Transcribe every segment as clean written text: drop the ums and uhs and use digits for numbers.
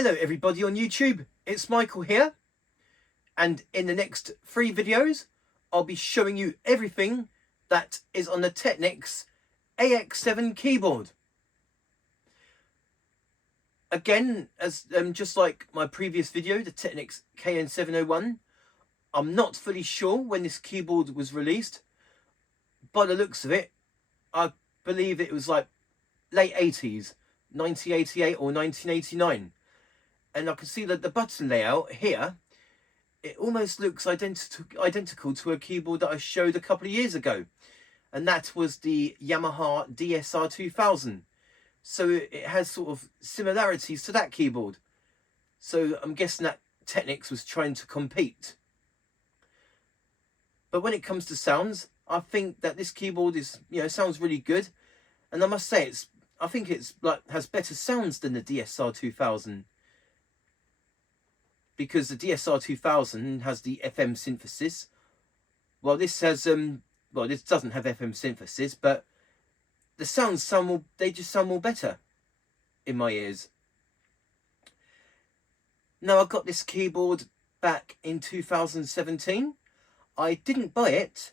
Hello everybody on YouTube, it's Michael here, and in the next 3 videos I'll be showing you everything that is on the Technics AX7 keyboard. Again, as just like my previous video, the Technics KN701, I'm not fully sure when this keyboard was released. By the looks of it, I believe it was like late 80s, 1988 or 1989. And I can see that the button layout here, it almost looks identical to a keyboard that I showed a couple of years ago. And that was the Yamaha DSR 2000. So it has sort of similarities to that keyboard. So I'm guessing that Technics was trying to compete. But when it comes to sounds, I think that this keyboard is, sounds really good. And I must say, I think it's has better sounds than the DSR 2000. Because the DSR 2000 has the FM synthesis. Well, this has this doesn't have FM synthesis, but the sounds just sound more better in my ears. Now, I got this keyboard back in 2017. I didn't buy it.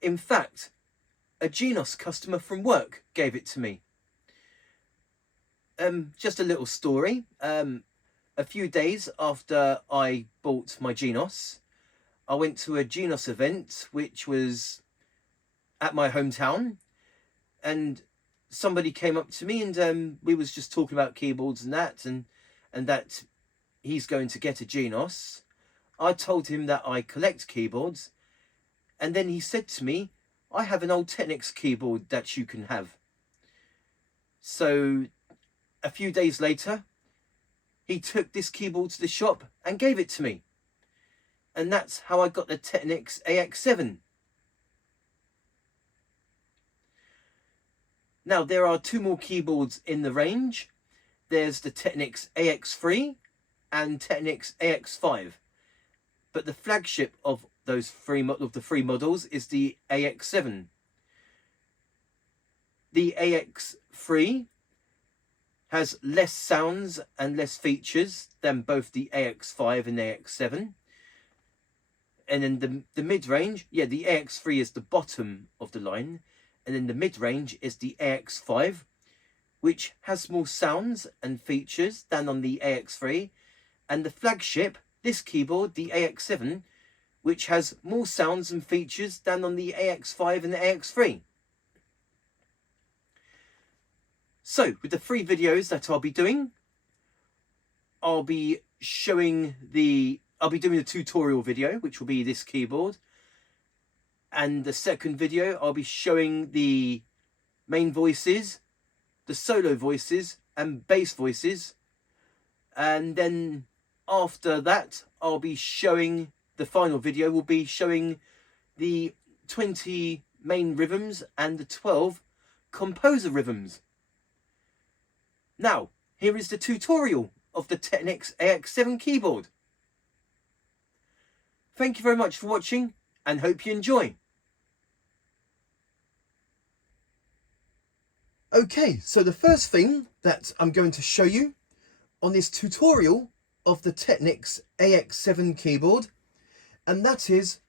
In fact, a Genos customer from work gave it to me. Just a little story. A few days after I bought my Genos, I went to a Genos event, which was at my hometown, and somebody came up to me and we was just talking about keyboards and that he's going to get a Genos. I told him that I collect keyboards, and then he said to me, I have an old Technics keyboard that you can have. So a few days later, he took this keyboard to the shop and gave it to me. And that's how I got the Technics AX7. Now, there are 2 more keyboards in the range. There's the Technics AX3 and Technics AX5. But the flagship of the 3 models is the AX7. The AX3 has less sounds and less features than both the AX5 and AX7. And then the mid-range, the AX3 is the bottom of the line. And then the mid-range is the AX5, which has more sounds and features than on the AX3. And the flagship, this keyboard, the AX7, which has more sounds and features than on the AX5 and the AX3. So, with the 3 videos that I'll be doing, I'll be doing the tutorial video, which will be this keyboard. And the second video, I'll be showing the main voices, the solo voices, and bass voices. And then after that, I'll be showing, the final video will be showing the 20 main rhythms and the 12 composer rhythms. Now, here is the tutorial of the Technics AX7 keyboard. Thank you very much for watching and hope you enjoy. Okay, so the first thing that I'm going to show you on this tutorial of the Technics AX7 keyboard, and that is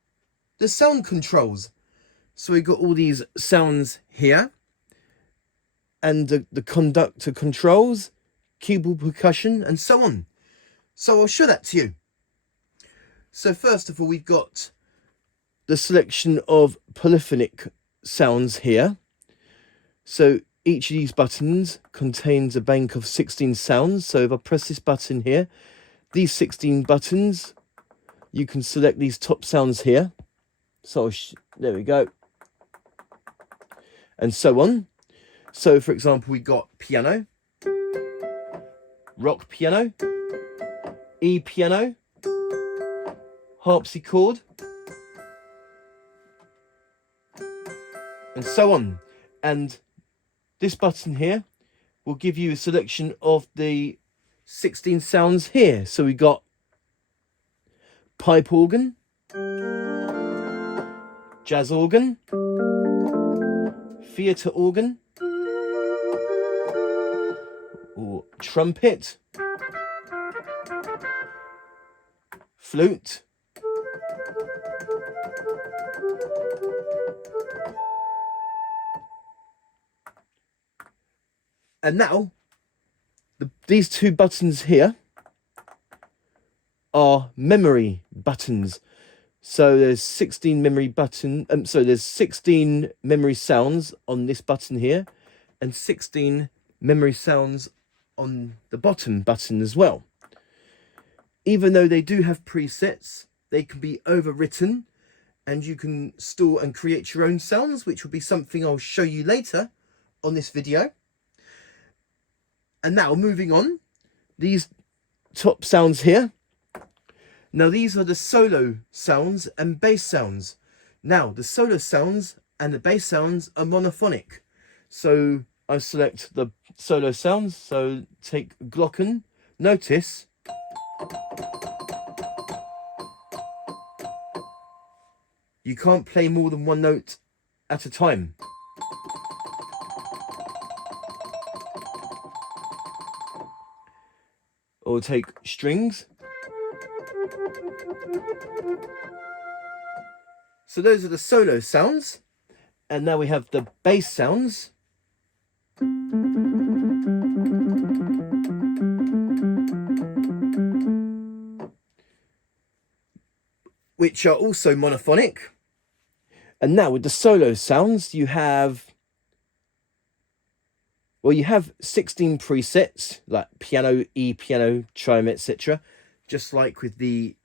the sound controls. So we've got all these sounds here, and the conductor controls, keyboard percussion, and so on. So I'll show that to you. So first of all, we've got the selection of polyphonic sounds here. So each of these buttons contains a bank of 16 sounds. So if I press this button here, these 16 buttons, you can select these top sounds here. So there we go. And so on. So, for example, we got piano, rock piano, E piano, harpsichord, and so on. And this button here will give you a selection of the 16 sounds here. So we got pipe organ, jazz organ, theatre organ, or trumpet, flute. And now, these two buttons here are memory buttons. So there's 16 memory there's 16 memory sounds on this button here, and 16 memory sounds on the bottom button as well. Even though they do have presets, they can be overwritten, and you can store and create your own sounds, which will be something I'll show you later on this video. And now moving on, these top sounds here. Now these are the solo sounds and bass sounds. Now the solo sounds and the bass sounds are monophonic. So I select the solo sounds. So take Glocken. Notice you can't play more than one note at a time. Or take strings. So those are the solo sounds. And now we have the bass sounds. Which are also monophonic. And now with the solo sounds, you have 16 presets, like piano, E piano, triome, etc. Just like with the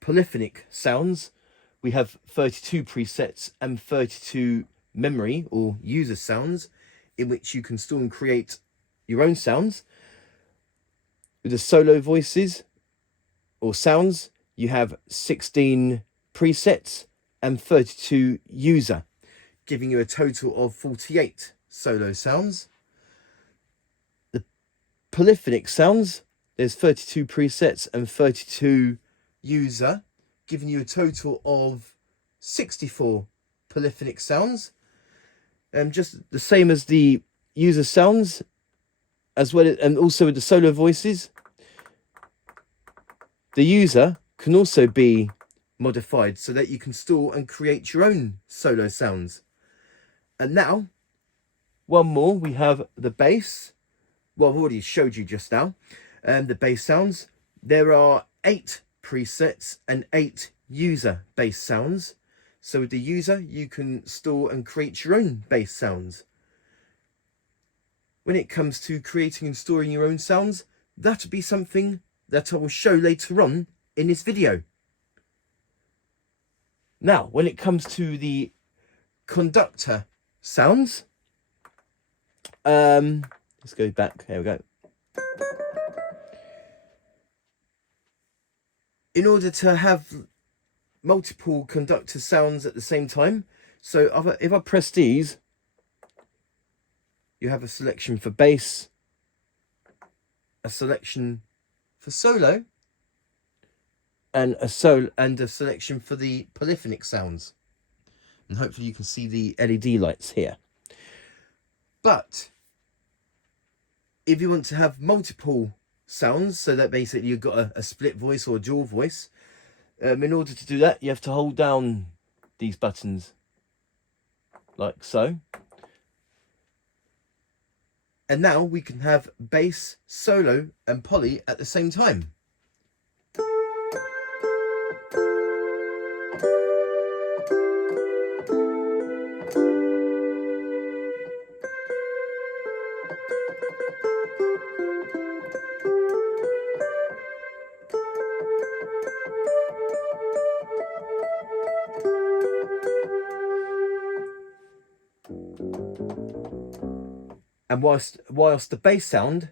polyphonic sounds, we have 32 presets and 32 memory or user sounds in which you can store and create your own sounds. With the solo voices or sounds, you have 16 presets and 32 user, giving you a total of 48 solo sounds. The polyphonic sounds, there's 32 presets and 32 user, giving you a total of 64 polyphonic sounds. Just the same as the user sounds, as well as, and also with the solo voices, the user can also be modified so that you can store and create your own solo sounds. And now, one more, we have the bass. Well, I've already showed you just now. The bass sounds. There are 8 presets and 8 user bass sounds. So with the user, you can store and create your own bass sounds. When it comes to creating and storing your own sounds, that will be something that I will show later on in this video. Now, when it comes to the conductor sounds, let's go back. There we go. In order to have multiple conductor sounds at the same time, so if I press these, you have a selection for bass, a selection for solo, and a selection for the polyphonic sounds. And hopefully you can see the LED lights here. But if you want to have multiple sounds, so that basically you've got a split voice or a dual voice, in order to do that, you have to hold down these buttons like so. And now we can have bass, solo and poly at the same time. And whilst the bass sound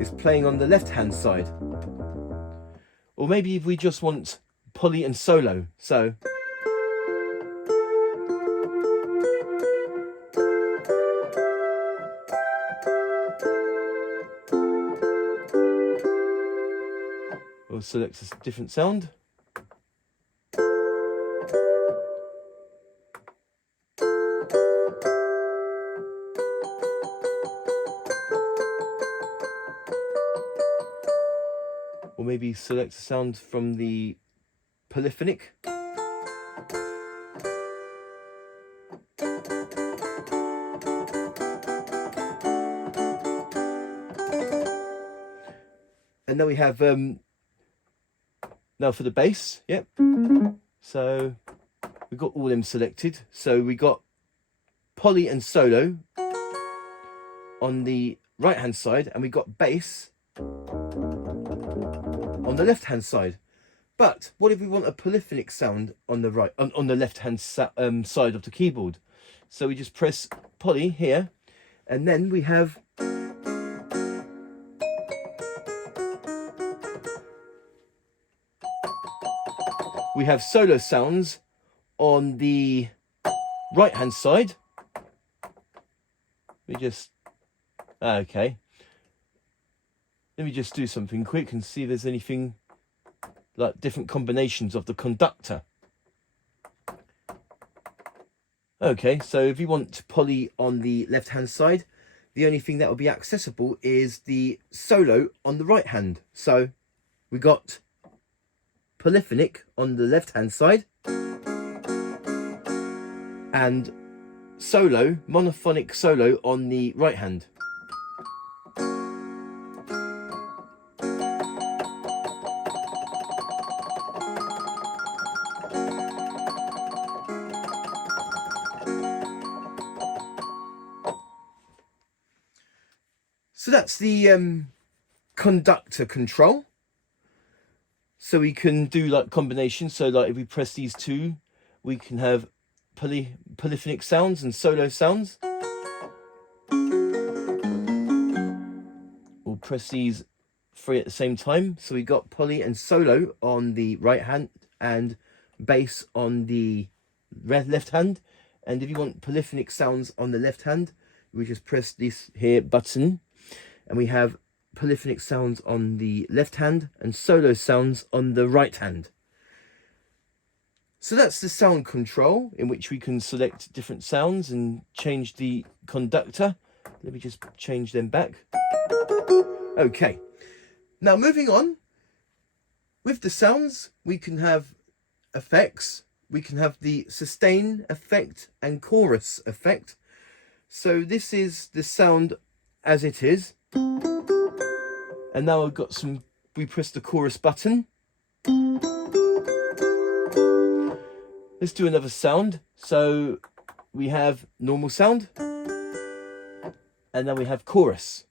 is playing on the left hand side. Or maybe if we just want poly and solo, so we'll select a different sound. maybe select a sound from the polyphonic. And then we have now for the bass, yep. So we've got all them selected. So we got poly and solo on the right hand side, and we got bass on the left hand side. But what if we want a polyphonic sound on the right, on the left hand side of the keyboard? So we just press poly here, and then we have solo sounds on the right hand side. Okay. Let me just do something quick and see if there's anything like different combinations of the conductor. Okay, so if you want poly on the left hand side, the only thing that will be accessible is the solo on the right hand. So we got polyphonic on the left hand side and solo, monophonic solo on the right hand. So that's the conductor control. So we can do like combinations. So like if we press these two, we can have polyphonic sounds and solo sounds. We'll press these three at the same time. So we got poly and solo on the right hand and bass on the left hand. And if you want polyphonic sounds on the left hand, we just press this here button, and we have polyphonic sounds on the left hand and solo sounds on the right hand. So that's the sound control, in which we can select different sounds and change the conductor. Let me just change them back. Okay, now moving on. With the sounds, we can have effects. We can have the sustain effect and chorus effect. So this is the sound as it is. And now I've got some, we press the chorus button. Let's do another sound. So we have normal sound, and then we have chorus.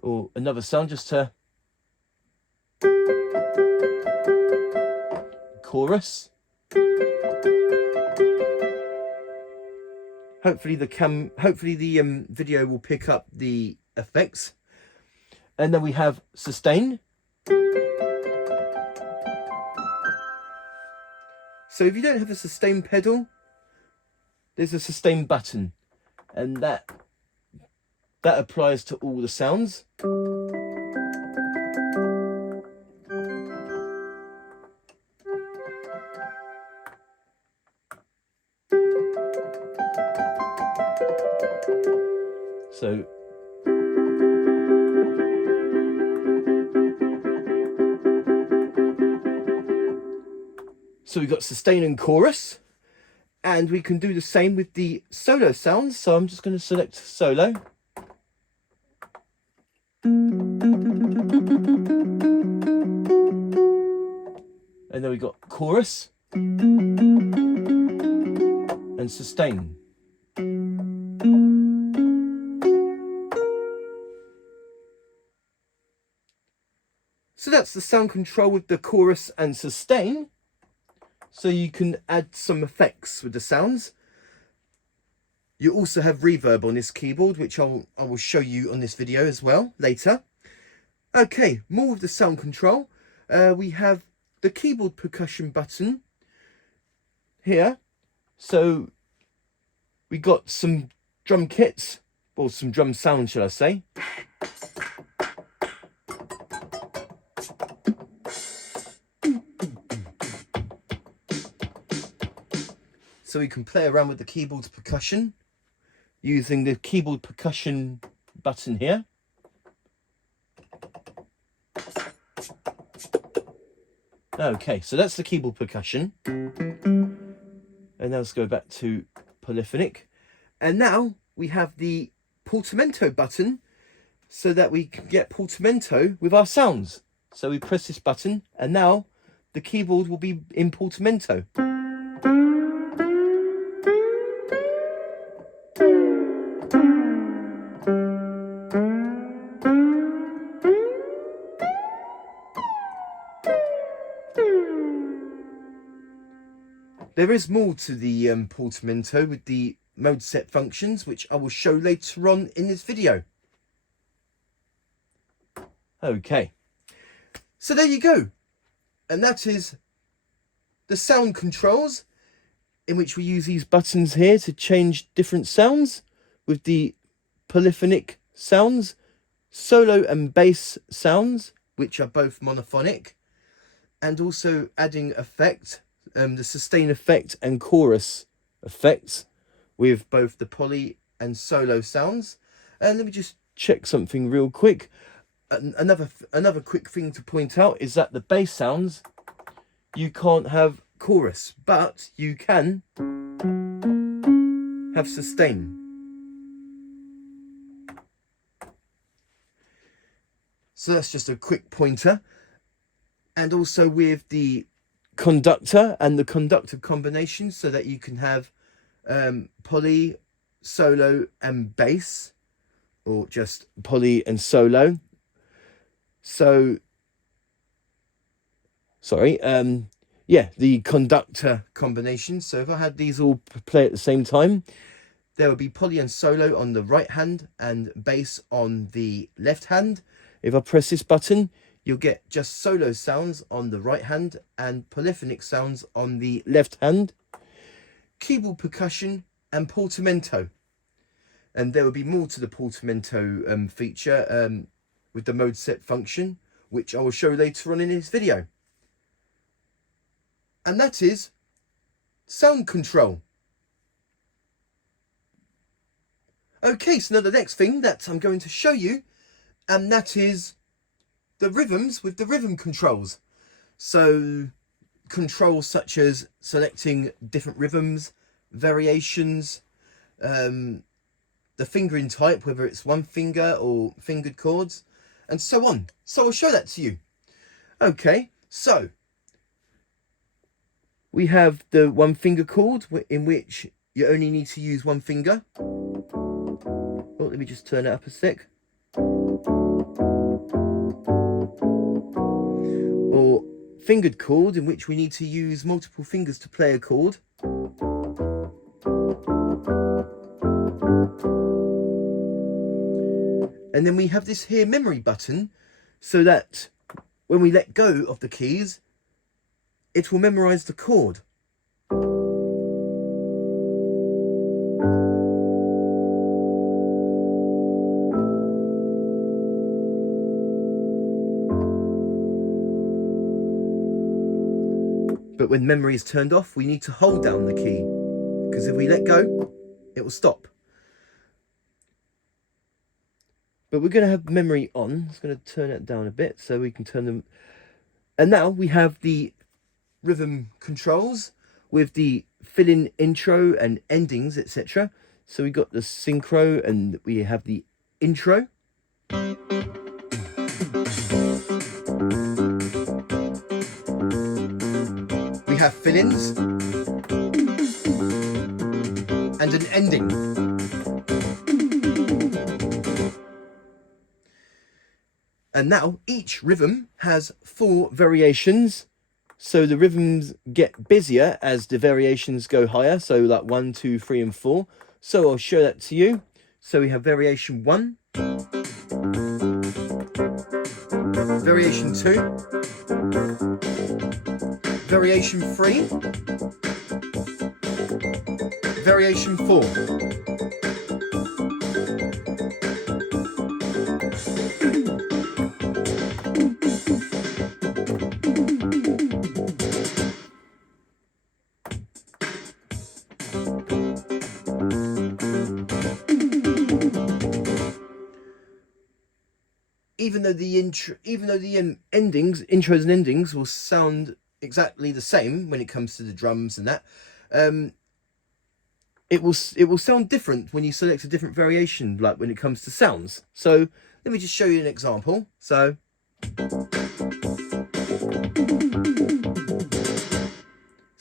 Or another sound just to chorus. Hopefully the video will pick up the effects. And then we have sustain. So if you don't have a sustain pedal, there's a sustain button, and that applies to all the sounds. So we've got sustain and chorus, and we can do the same with the solo sounds. So I'm just going to select solo. And then we got chorus and sustain. So that's the sound control with the chorus and sustain. So you can add some effects with the sounds. You also have reverb on this keyboard, which I will show you on this video as well later. Okay, more with the sound control. We have the keyboard percussion button here. So we got some drum kits, or some drum sound, shall I say. So we can play around with the keyboard's percussion. using the keyboard percussion button here. Okay, so that's the keyboard percussion. And now let's go back to polyphonic. And now we have the portamento button so that we can get portamento with our sounds. So we press this button and now the keyboard will be in portamento. There is more to the portamento with the mode set functions, which I will show later on in this video. Okay, so there you go. And that is the sound controls, in which we use these buttons here to change different sounds with the polyphonic sounds, solo and bass sounds, which are both monophonic, and also adding effect, the sustain effect and chorus effects with both the poly and solo sounds. And let me just check something real quick. Another quick thing to point out is that the bass sounds, you can't have chorus, but you can have sustain. So that's just a quick pointer. And also with the conductor and the conductor combination, so that you can have poly, solo and bass, or just poly and solo. So sorry, yeah, the conductor combination. So if I had these all play at the same time, there would be poly and solo on the right hand and bass on the left hand. If I press this button, you'll get just solo sounds on the right hand and polyphonic sounds on the left hand. Keyboard percussion and portamento. And there will be more to the portamento feature with the mode set function, which I will show later on in this video. And that is sound control. Okay, so now the next thing that I'm going to show you, and that is the rhythms with the rhythm controls. So controls such as selecting different rhythms, variations, the fingering type, whether it's one finger or fingered chords, and so on. So I'll show that to you. Okay, so we have the one finger chord, in which you only need to use one finger. Oh, let me just turn it up a sec. Or fingered chord, in which we need to use multiple fingers to play a chord. And then we have this here memory button, so that when we let go of the keys, it will memorize the chord. But when memory is turned off, we need to hold down the key, because if we let go, it will stop. But we're going to have memory on. I'm just going to turn it down a bit so we can turn them. And now we have the rhythm controls with the fill-in intro and endings, etc. So we got the synchro and we have the intro. We have fill-ins and an ending. And now each rhythm has 4 variations. So the rhythms get busier as the variations go higher. So like 1, 2, 3 and 4. So I'll show that to you. So we have variation 1, variation 2, variation 3, variation 4. Even though the intros and endings will sound exactly the same when it comes to the drums and that. It will sound different when you select a different variation, like when it comes to sounds. So let me just show you an example. So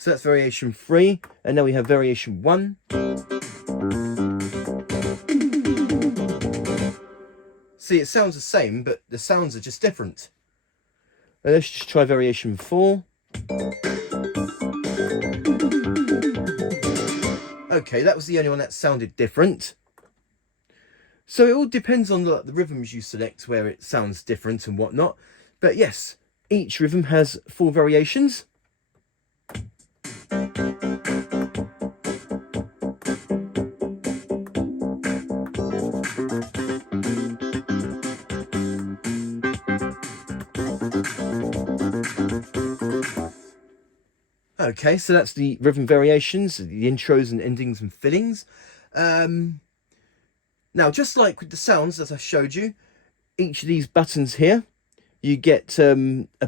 that's variation 3, and now we have variation 1. See, it sounds the same, but the sounds are just different. And let's just try variation 4. Okay, that was the only one that sounded different. So it all depends on the rhythms you select where it sounds different and whatnot. But yes, each rhythm has 4 variations. Okay, so that's the rhythm variations, the intros and endings and fillings. Now, just like with the sounds, as I showed you, each of these buttons here, you get a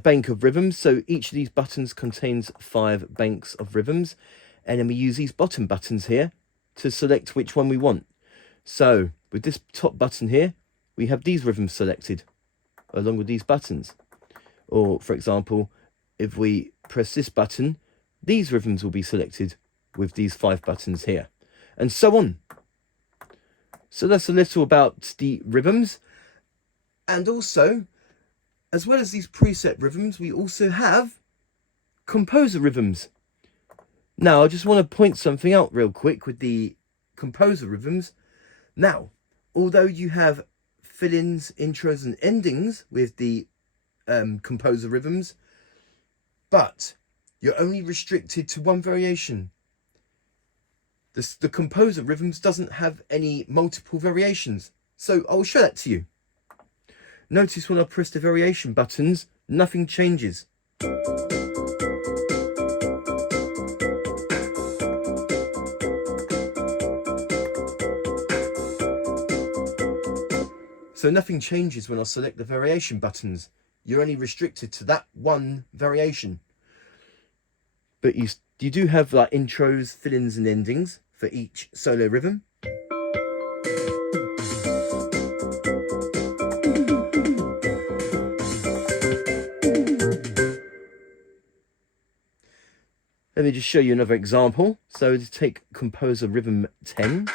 bank of rhythms. So each of these buttons contains 5 banks of rhythms. And then we use these bottom buttons here to select which one we want. So with this top button here, we have these rhythms selected along with these buttons. Or for example, if we press this button, these rhythms will be selected with these 5 buttons here, and so on. So that's a little about the rhythms. And also, as well as these preset rhythms, we also have composer rhythms. Now, I just want to point something out real quick with the composer rhythms. Now, although you have fill-ins, intros and endings with the composer rhythms, but you're only restricted to one variation. The composer rhythms doesn't have any multiple variations. So I'll show that to you. Notice when I press the variation buttons, nothing changes. So nothing changes when I select the variation buttons. You're only restricted to that one variation. But you do have like intros, fill-ins and endings for each solo rhythm. Let me just show you another example. So to take composer rhythm 10.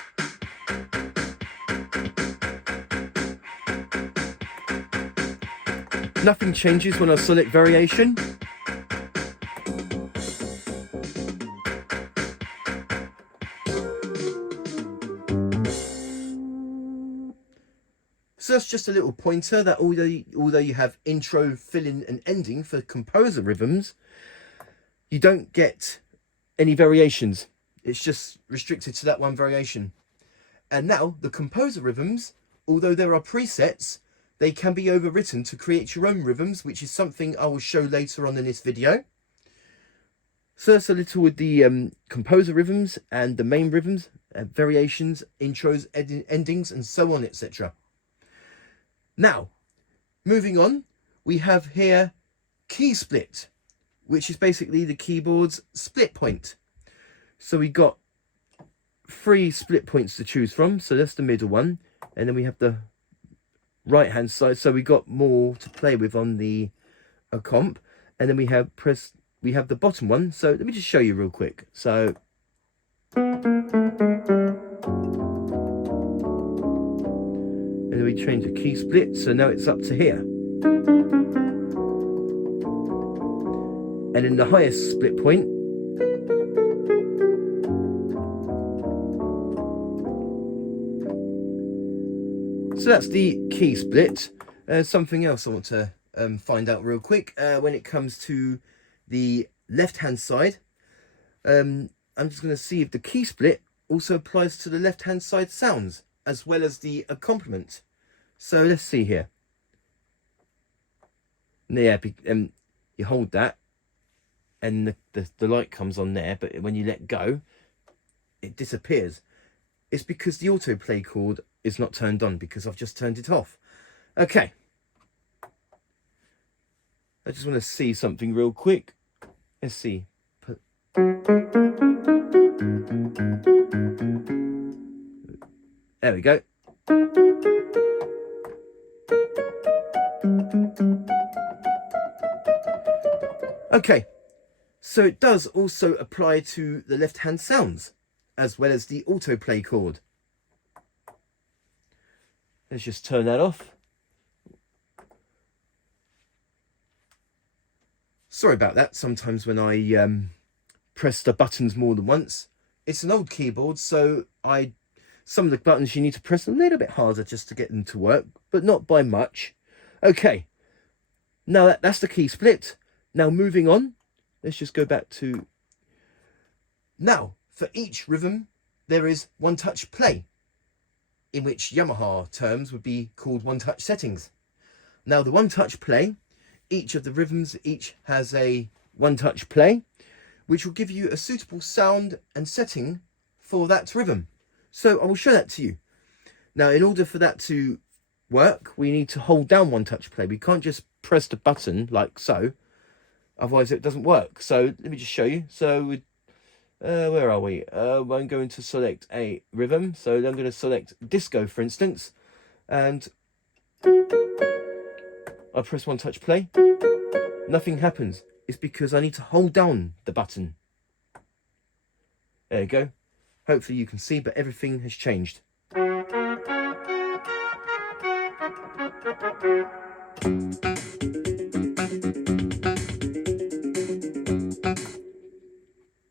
Nothing changes when I select variation. So that's just a little pointer that although you have intro, fill-in and ending for composer rhythms, you don't get any variations. It's just restricted to that one variation. And now the composer rhythms, although there are presets, they can be overwritten to create your own rhythms, which is something I will show later on in this video. So that's a little with the composer rhythms and the main rhythms, variations, intros, endings and so on, etc. Now, moving on, we have here key split, which is basically the keyboard's split point. So we got 3 split points to choose from. So that's the middle one. And then we have the right hand side. So we got more to play with on the comp. And then we have the bottom one. So let me just show you real quick. So and then we change the key split, so now it's up to here. And in the highest split point, so that's the key split. Something else I want to find out real quick. When it comes to the left hand side, I'm just going to see if the key split also applies to the left hand side sounds as well as the accompaniment. So let's see here. Yeah, you hold that and the light comes on there, but when you let go, it disappears. It's because the autoplay chord is not turned on because I've just turned it off. Okay. I just want to see something real quick. let's see. There we go. Okay, so it does also apply to the left-hand sounds, as well as the autoplay chord. Let's just turn that off. Sorry about that, sometimes when I press the buttons more than once. It's an old keyboard, so some of the buttons you need to press a little bit harder just to get them to work, but not by much. Okay, now that's the key split. Now moving on, let's just go back to... Now, for each rhythm, there is one touch play, in which Yamaha terms would be called one touch settings. Now the one touch play, each of the rhythms has a one touch play, which will give you a suitable sound and setting for that rhythm. So I will show that to you. Now, in order for that to work, we need to hold down one touch play. We can't just press the button like so, otherwise it doesn't work. So let me just show you. So where are we? I'm going to select a rhythm. So I'm going to select disco, for instance, and I press one touch play. Nothing happens. It's because I need to hold down the button. There you go. Hopefully you can see, but everything has changed.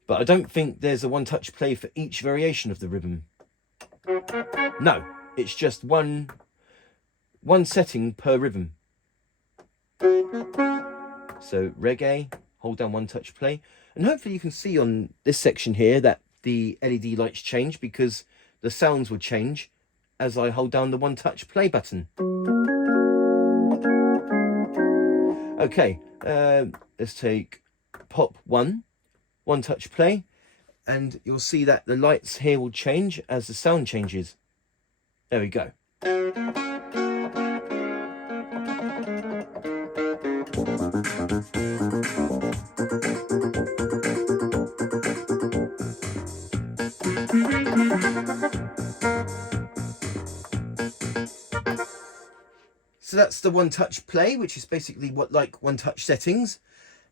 But I don't think there's a one touch play for each variation of the rhythm. No, it's just one setting per rhythm. So reggae, hold down one touch play. And hopefully you can see on this section here that the LED lights change because the sounds will change as I hold down the one touch play button. Okay, let's take pop one touch play, and you'll see that the lights here will change as the sound changes. There we go. So that's the one touch play, which is basically like one touch settings,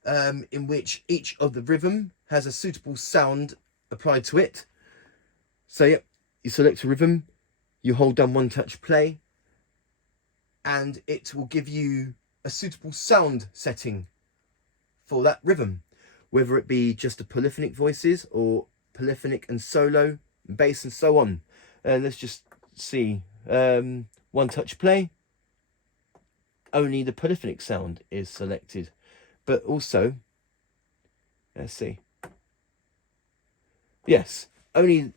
in which each of the rhythm has a suitable sound applied to it. So yep, you select a rhythm, you hold down one touch play, and it will give you a suitable sound setting for that rhythm, whether it be just the polyphonic voices or polyphonic and solo, bass and so on. Let's just see, one touch play, only the polyphonic sound is selected, but also, let's see, yes, only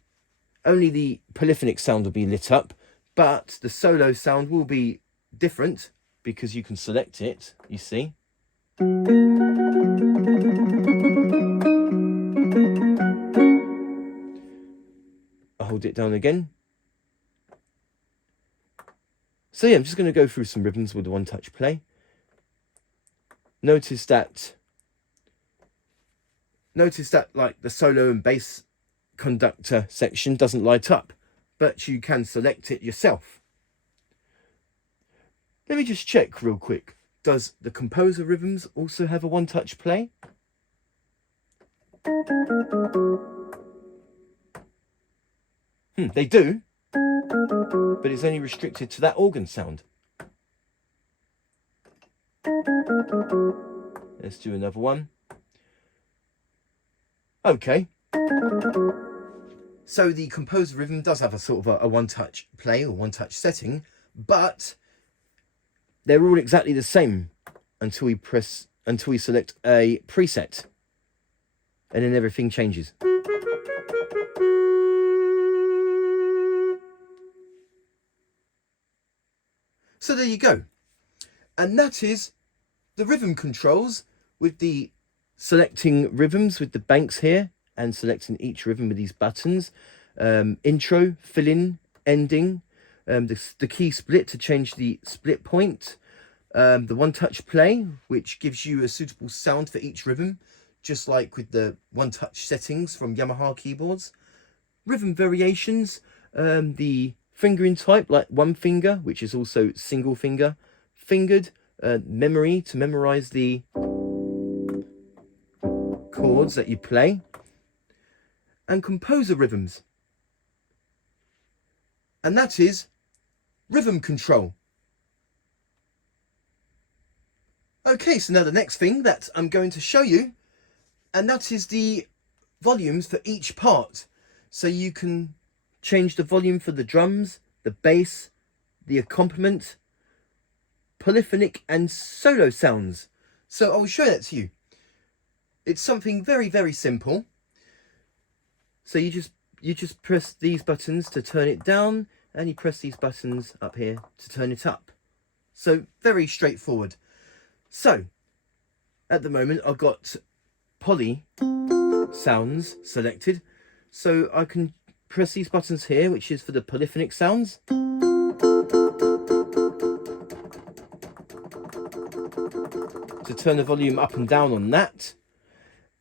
the polyphonic sound will be lit up, but the solo sound will be different because you can select it, you see. I'll hold it down again. So yeah, I'm just going to go through some rhythms with the one touch play. Notice that like the solo and bass conductor section doesn't light up, but you can select it yourself. Let me just check real quick. Does the composer rhythms also have a one touch play? They do, but it's only restricted to that organ sound. Let's do another one. Okay. So the composer rhythm does have a sort of a one touch play or one touch setting, but they're all exactly the same until we select a preset, and then everything changes. So there you go. And that is the rhythm controls with the selecting rhythms with the banks here and selecting each rhythm with these buttons. Intro, fill in, ending, the key split to change the split point, the one touch play, which gives you a suitable sound for each rhythm, just like with the one-touch settings from Yamaha keyboards. Rhythm variations, the fingering type, like one finger, which is also single finger, fingered, memory to memorize the chords that you play, and composer rhythms. And that is rhythm control. Okay, so now the next thing that I'm going to show you, and that is the volumes for each part. So you can change the volume for the drums, the bass, the accompaniment, polyphonic and solo sounds. So I'll show that to you. It's something very, very simple. So you just press these buttons to turn it down, and you press these buttons up here to turn it up. So very straightforward. So at the moment I've got poly sounds selected, so I can press these buttons here, which is for the polyphonic sounds. To turn the volume up and down on that.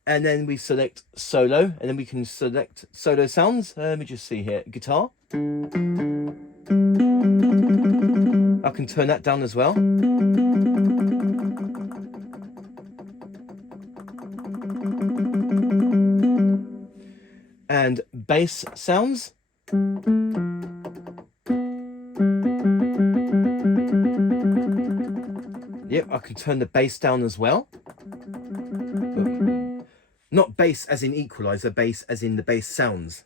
And then we select solo, and then we can select solo sounds. Let me just see here, guitar. I can turn that down as well. And bass sounds. Yep, I can turn the bass down as well. Not bass as in equalizer, bass as in the bass sounds.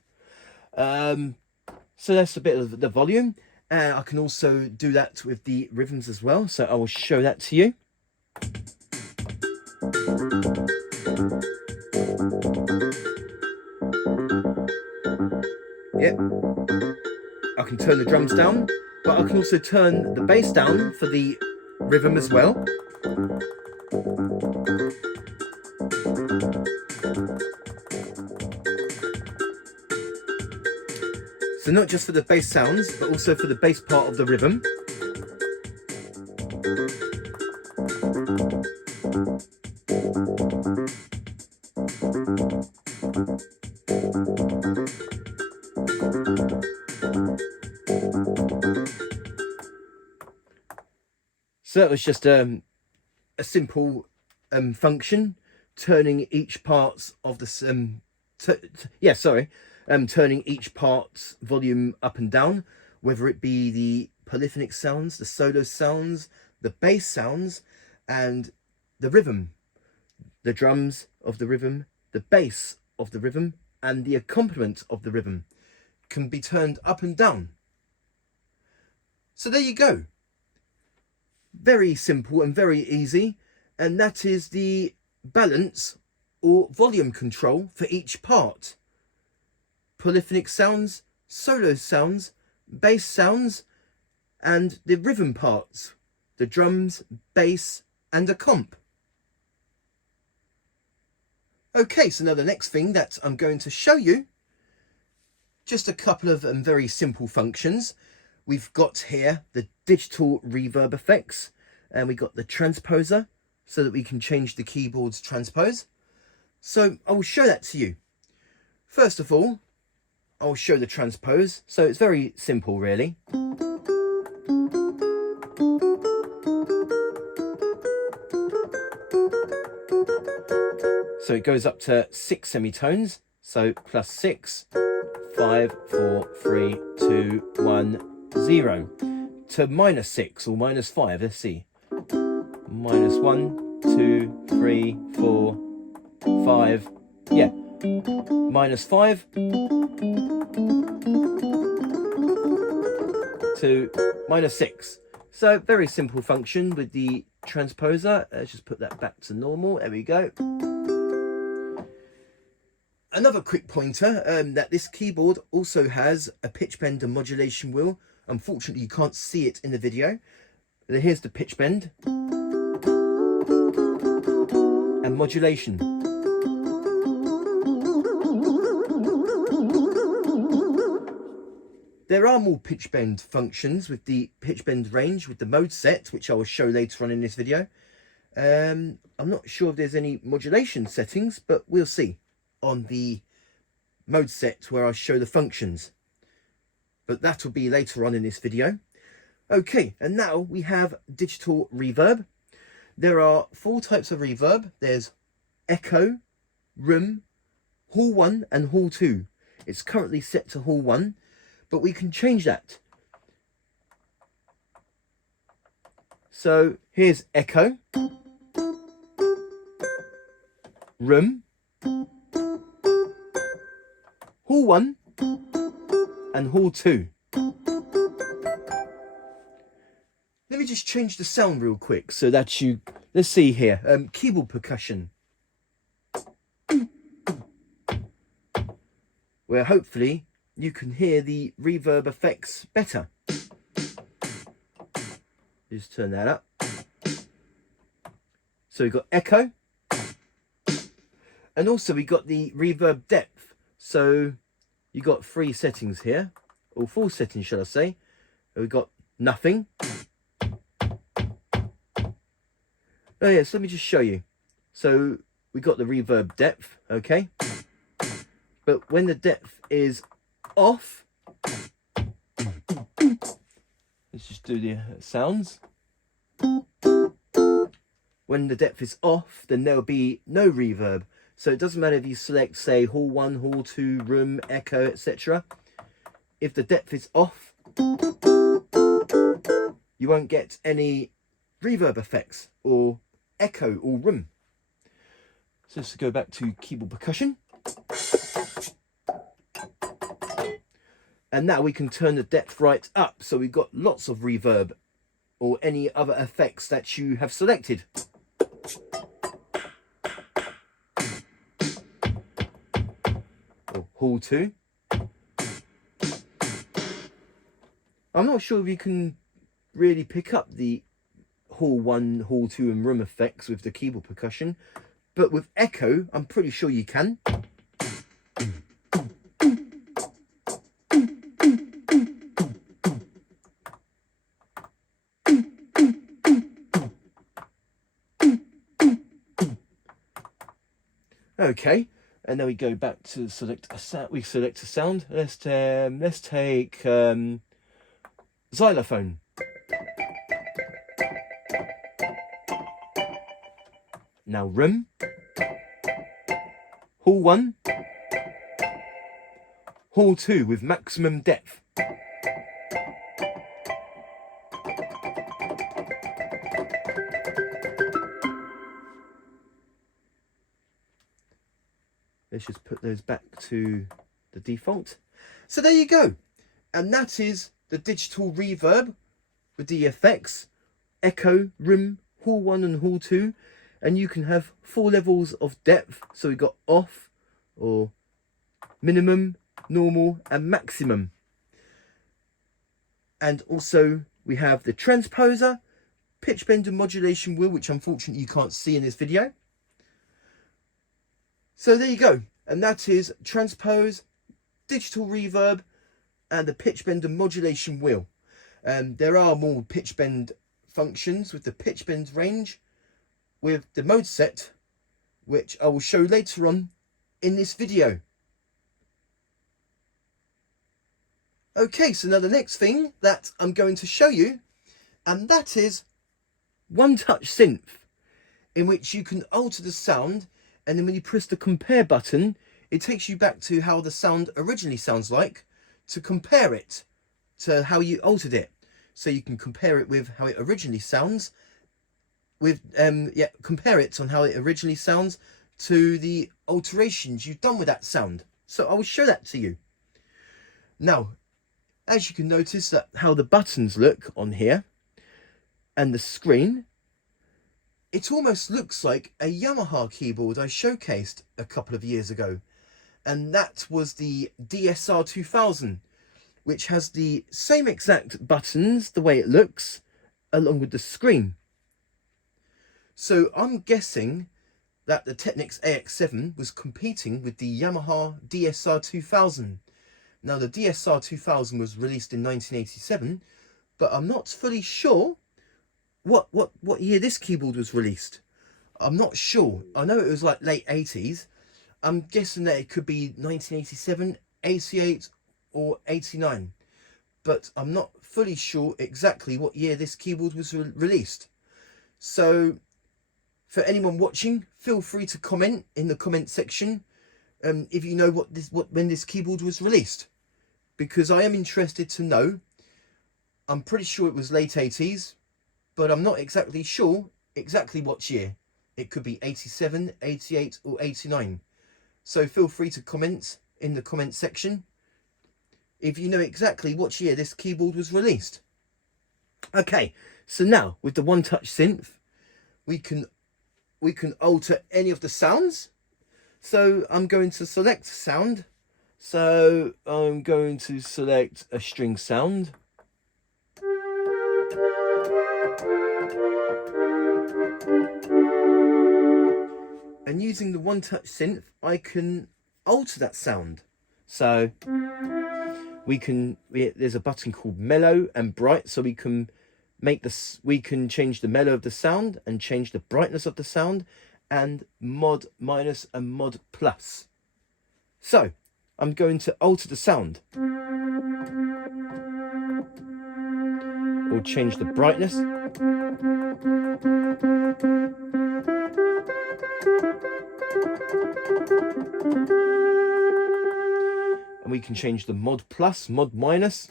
So that's a bit of the volume. I can also do that with the rhythms as well. So I will show that to you. Yep. I can turn the drums down, but I can also turn the bass down for the rhythm as well. So not just for the bass sounds, but also for the bass part of the rhythm. So that was just a simple function, turning each parts of the turning each part's volume up and down, whether it be the polyphonic sounds, the solo sounds, the bass sounds, and the rhythm, the drums of the rhythm, the bass of the rhythm, and the accompaniment of the rhythm can be turned up and down. So there you go. Very simple and very easy, and that is the balance or volume control for each part. Polyphonic sounds, solo sounds, bass sounds, and the rhythm parts, the drums, bass, and a comp. Okay, so now the next thing that I'm going to show you, just a couple of very simple functions. We've got here the digital reverb effects, and we got the transposer, so that we can change the keyboard's transpose. So I will show that to you. First of all, I'll show the transpose. So it's very simple, really. So it goes up to 6 semitones. So +6, 5, 4, 3, 2, 1, 0. To -6 or -5. Let's see. -1, 2, 3, 4, 5. Yeah. -5 to -6. So very simple function with the transposer. Let's just put that back to normal. There we go. Another quick pointer, that this keyboard also has a pitch bend and modulation wheel. Unfortunately, you can't see it in the video. Here's the pitch bend and modulation. There are more pitch bend functions with the pitch bend range with the mode set, which I will show later on in this video. I'm not sure if there's any modulation settings, but we'll see on the mode set where I show the functions. But that will be later on in this video. Okay, and now we have digital reverb. There are 4 types of reverb. There's echo, room, hall 1 and hall 2. It's currently set to hall 1, but we can change that. So here's echo, room, hall 1 and hall 2. Let me just change the sound real quick so that you, let's see here, keyboard percussion. Where hopefully you can hear the reverb effects better. Just turn that up. So we've got echo. And also we got the reverb depth. So you got 3 settings here, or 4 settings shall I say. We've got nothing. Oh yeah, so let me just show you. So we got the reverb depth, okay? But when the depth is off, let's just do the sounds. When the depth is off, then there'll be no reverb. So it doesn't matter if you select, say, hall 1, hall 2, room, echo, etc. If the depth is off, you won't get any reverb effects or echo or room. So let's go back to keyboard percussion. And now we can turn the depth right up, so we've got lots of reverb or any other effects that you have selected. Or hall 2. I'm not sure if you can really pick up the hall 1, hall 2 and room effects with the keyboard percussion, but with echo I'm pretty sure you can. Okay, and then we go back to select a sound. We select a sound. Let's take xylophone. Now room, hall 1, hall 2 with maximum depth. Let's just put those back to the default. So there you go. And that is the digital reverb with the effects, echo, room, hall 1 and hall 2. And you can have 4 levels of depth. So we've got off, or minimum, normal and maximum. And also we have the transposer, pitch bend and modulation wheel, which unfortunately you can't see in this video. So there you go, and that is transpose, digital reverb, and the pitch bend and modulation wheel. There are more pitch bend functions with the pitch bend range, with the mode set, which I will show later on in this video. Okay, so now the next thing that I'm going to show you, and that is one touch synth, in which you can alter the sound. And then when you press the compare button, it takes you back to how the sound originally sounds like to compare it to how you altered it. So you can compare it with how it originally sounds with, compare it on how it originally sounds to the alterations you've done with that sound. So I will show that to you. Now, as you can notice that how the buttons look on here and the screen, it almost looks like a Yamaha keyboard I showcased a couple of years ago. And that was the DSR 2000, which has the same exact buttons, the way it looks, along with the screen. So I'm guessing that the Technics AX7 was competing with the Yamaha DSR 2000. Now the DSR 2000 was released in 1987, but I'm not fully sure what year this keyboard was released. I'm not sure. I know it was like late 80s. I'm guessing that it could be 1987, 88 or 89. But I'm not fully sure exactly what year this keyboard was released. So for anyone watching, feel free to comment in the comment section if you know when this keyboard was released, because I am interested to know. I'm pretty sure it was late 80s, but I'm not exactly sure exactly what year. It could be 87, 88 or 89. So feel free to comment in the comment section if you know exactly what year this keyboard was released. Okay, so now with the One Touch Synth, we can alter any of the sounds. So I'm going to select sound. So I'm going to select a string sound. And using the One Touch Synth, I can alter that sound. So there's a button called mellow and bright, so we can change the mellow of the sound and change the brightness of the sound, and mod minus and mod plus. So I'm going to alter the sound. We'll change the brightness. And we can change the mod plus, mod minus.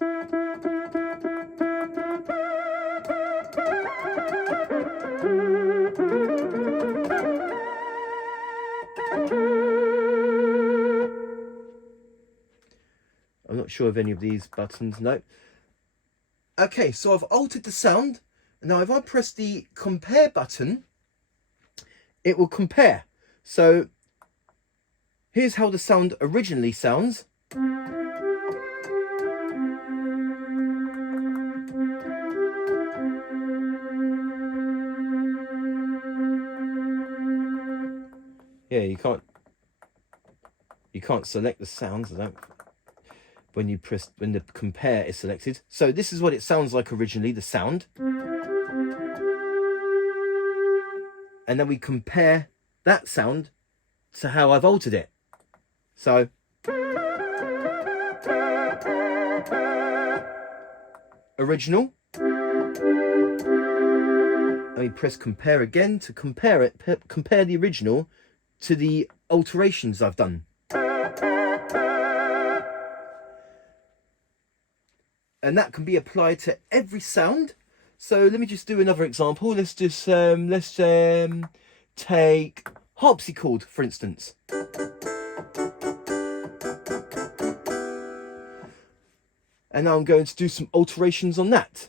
I'm not sure of any of these buttons, no. Okay, so I've altered the sound. Now if I press the compare button, it will compare. So here's how the sound originally sounds. Yeah, you can't select the sounds, when the compare is selected. So this is what it sounds like originally, the sound. And then we compare that sound to how I've altered it. So original. And we press compare again to compare the original to the alterations I've done. And that can be applied to every sound. So let me just do another example. Let's just take harpsichord, for instance. And now I'm going to do some alterations on that.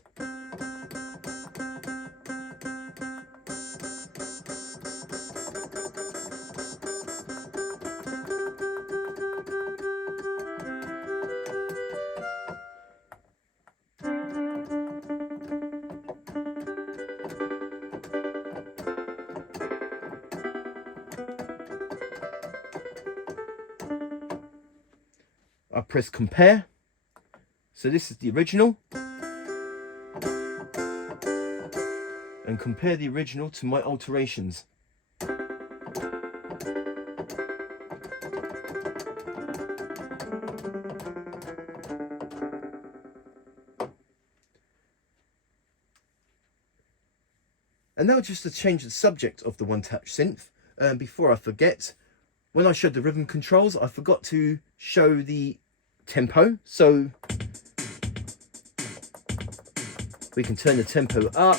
I press compare. So this is the original. And compare the original to my alterations. And now just to change the subject of the One Touch Synth, before I forget, when I showed the rhythm controls, I forgot to show the tempo. So we can turn the tempo up.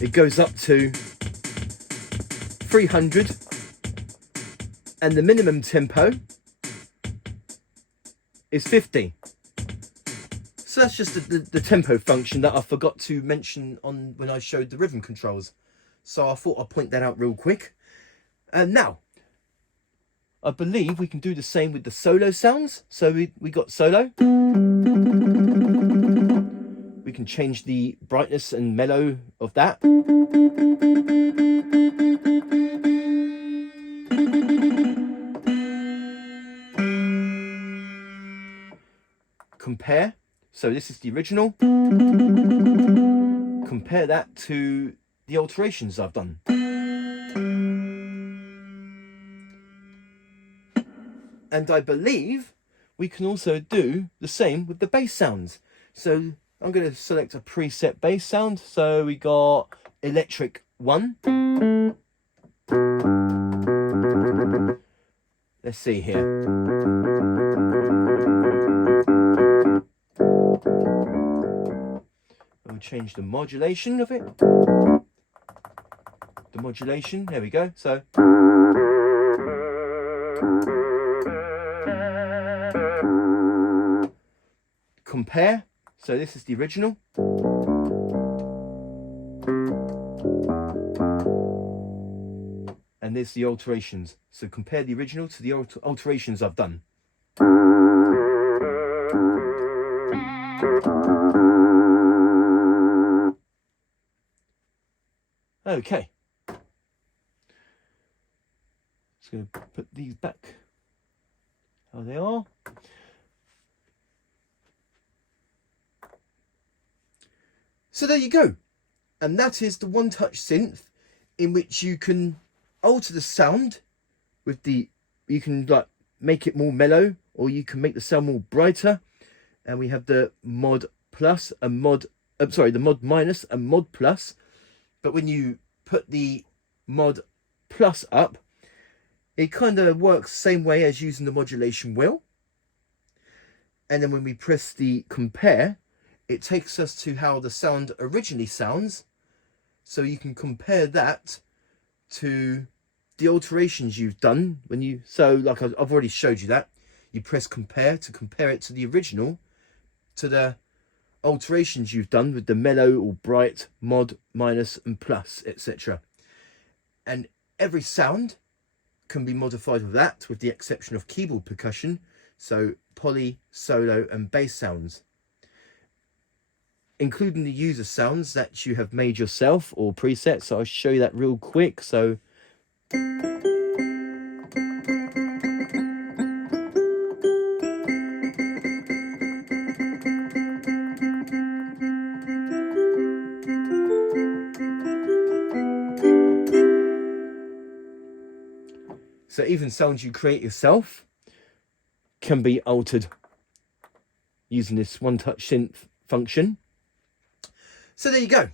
It goes up to 300. And the minimum tempo is 50. So that's just the tempo function that I forgot to mention on when I showed the rhythm controls. So I thought I'd point that out real quick. And now, I believe we can do the same with the solo sounds. So we got solo. We can change the brightness and mellow of that. Compare. So this is the original. Compare that to the alterations I've done. And I believe we can also do the same with the bass sounds. So I'm going to select a preset bass sound. So we got electric 1. Let's see here. I'll change the modulation of it. The modulation, there we go. So compare. So this is the original. And there's the alterations. So compare the original to the alterations I've done. Okay. Just going to put these back how they are. So there you go. And that is the One Touch Synth, in which you can alter the sound with the, you can like make it more mellow, or you can make the sound more brighter. And we have the mod plus and mod, the mod minus and mod plus. But when you put the mod plus up, it kind of works the same way as using the modulation wheel. And then when we press the compare, it takes us to how the sound originally sounds. So you can compare that to the alterations you've done when you, so like I've already showed you that. You press compare to compare it to the original, to the alterations you've done with the mellow or bright, mod, minus and plus, etc. And every sound can be modified with that, with the exception of keyboard percussion, so poly, solo and bass sounds, including the user sounds that you have made yourself or presets. So I'll show you that real quick. So So even sounds you create yourself can be altered using this One Touch Synth function. So there you go.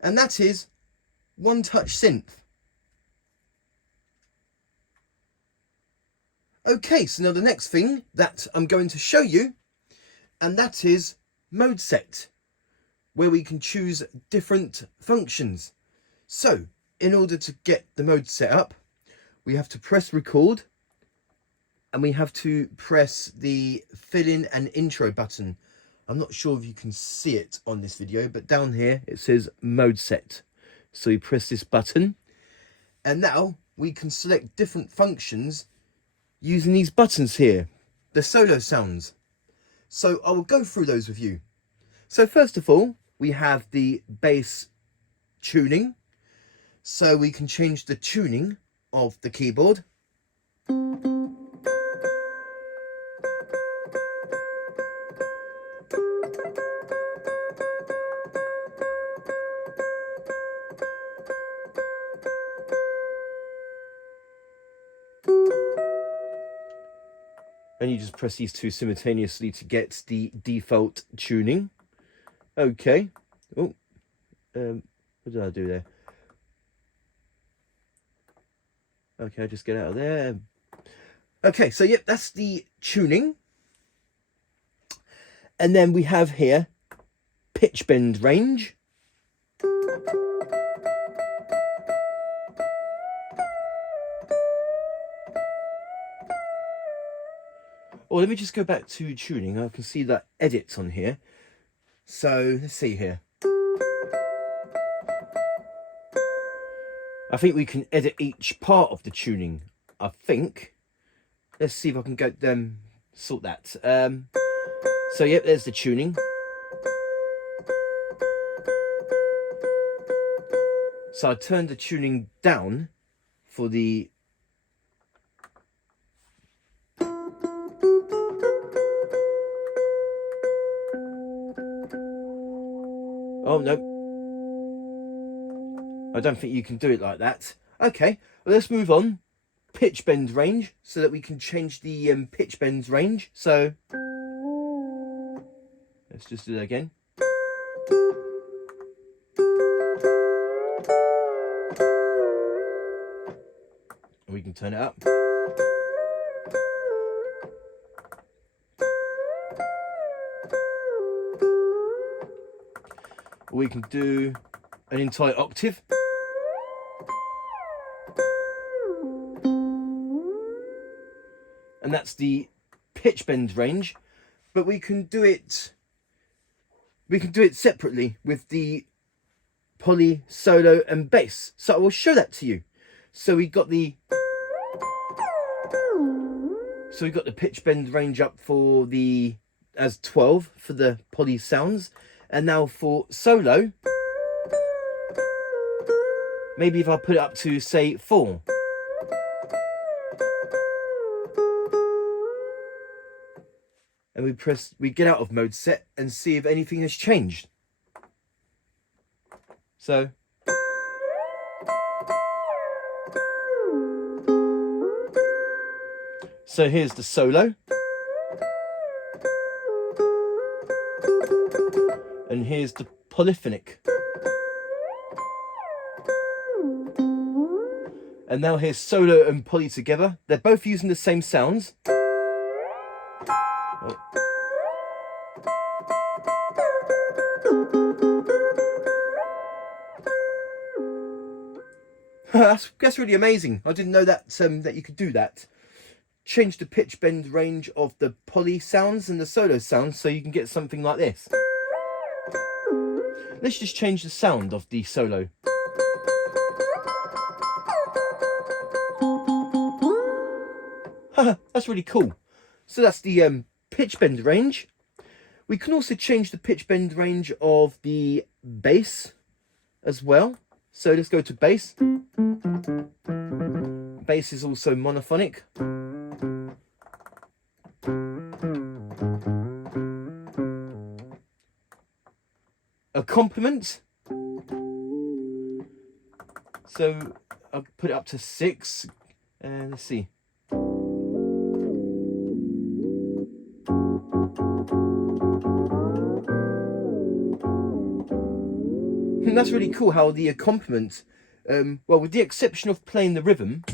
And that is One Touch Synth. Okay, so now the next thing that I'm going to show you, and that is mode set, where we can choose different functions. So in order to get the mode set up, we have to press record, and we have to press the fill in and intro button. I'm not sure if you can see it on this video, but down here it says mode set. So we press this button, and now we can select different functions using these buttons here, the solo sounds. So I will go through those with you. So first of all, we have the bass tuning. So we can change the tuning of the keyboard. And you just press these two simultaneously to get the default tuning. Okay. Oh, what did I do there? Okay, I'll just get out of there. Okay, so yep, that's the tuning. And then we have here pitch bend range. Or let me just go back to tuning. I can see that edits on here. So let's see here. I think we can edit each part of the tuning. I think. Let's see if I can go sort that. So yep, there's the tuning. So I turned the tuning down for the oh no. I don't think you can do it like that. Okay, well, let's move on pitch bend range so that we can change the pitch bend range. So let's just do that again. We can turn it up. We can do an entire octave. And that's the pitch bend range, but we can do it separately with the poly, solo and bass. So I will show that to you. So we got the pitch bend range up for the as 12 for the poly sounds, and now for solo, maybe if I put it up to say 4. And we get out of mode set and see if anything has changed. So here's the solo. And here's the polyphonic. And now here's solo and poly together. They're both using the same sounds. Oh. That's really amazing. I didn't know that that you could do that. Change the pitch bend range of the poly sounds and the solo sounds so you can get something like this. Let's just change the sound of the solo. That's really cool. So that's the pitch bend range. We can also change the pitch bend range of the bass as well. So let's go to bass. Bass is also monophonic. A complement. So I'll put it up to 6 and let's see. And that's really cool how the accompaniment, well, with the exception of playing the rhythm,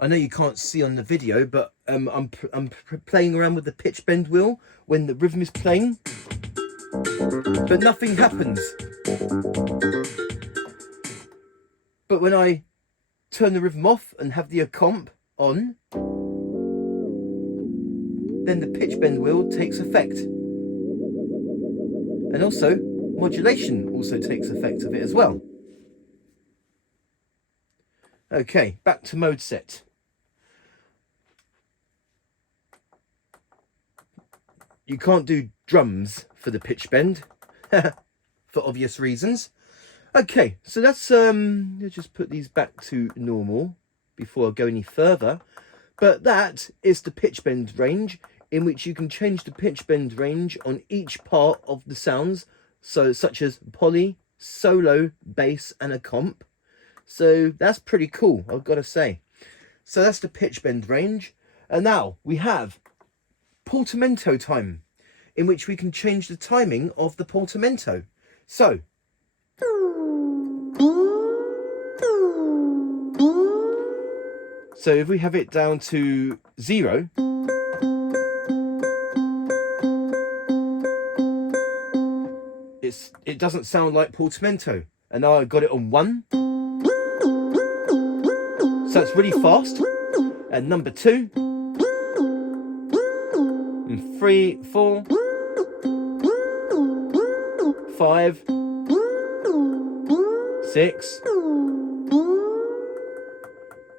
I know you can't see on the video, but I'm playing around with the pitch bend wheel when the rhythm is playing, but nothing happens. But when I turn the rhythm off and have the accomp on, then the pitch bend wheel takes effect. And also, modulation also takes effect of it as well. Okay, back to mode set. You can't do drums for the pitch bend, for obvious reasons. Okay, so that's, let's just put these back to normal before I go any further. But that is the pitch bend range, in which you can change the pitch bend range on each part of the sounds, so such as poly, solo, bass and a comp. So that's pretty cool, I've got to say. So that's the pitch bend range. And now we have portamento time, in which we can change the timing of the portamento. So if we have it down to 0, it doesn't sound like portamento. And now I've got it on 1. So it's really fast. And number 2. And 3, 4. 5. 6.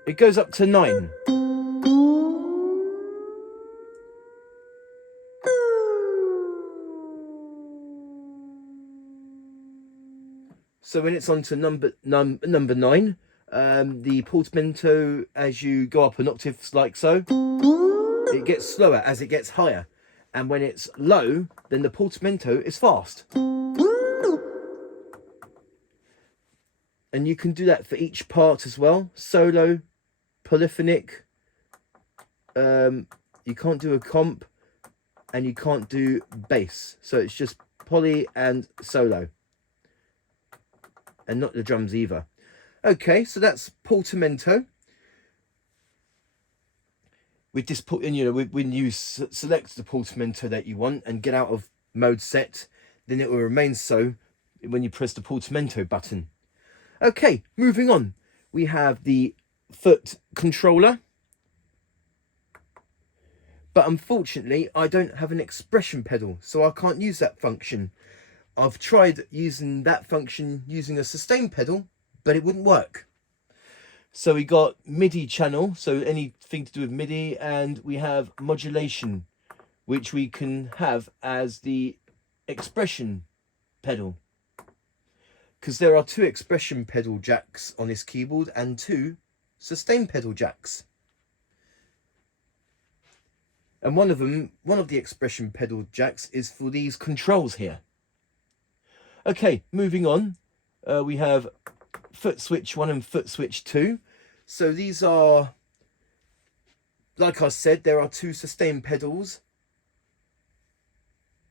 It goes up to 9. So when it's on to number 9, the portamento, as you go up an octave like so, it gets slower as it gets higher. And when it's low, then the portamento is fast. And you can do that for each part as well. Solo, polyphonic. You can't do a comp, and you can't do bass. So it's just poly and solo. And not the drums either. Okay, so that's portamento. With this, you know, when you select the portamento that you want and get out of mode set, then it will remain so when you press the portamento button. Okay, moving on. We have the foot controller. But unfortunately, I don't have an expression pedal, so I can't use that function. I've tried using that function using a sustain pedal, but it wouldn't work. So we got MIDI channel, so anything to do with MIDI, and we have modulation, which we can have as the expression pedal. Because there are 2 expression pedal jacks on this keyboard and 2 sustain pedal jacks. And one of the expression pedal jacks is for these controls here. Okay, moving on. We have foot switch 1 and foot switch 2. So these are, like I said, there are 2 sustain pedals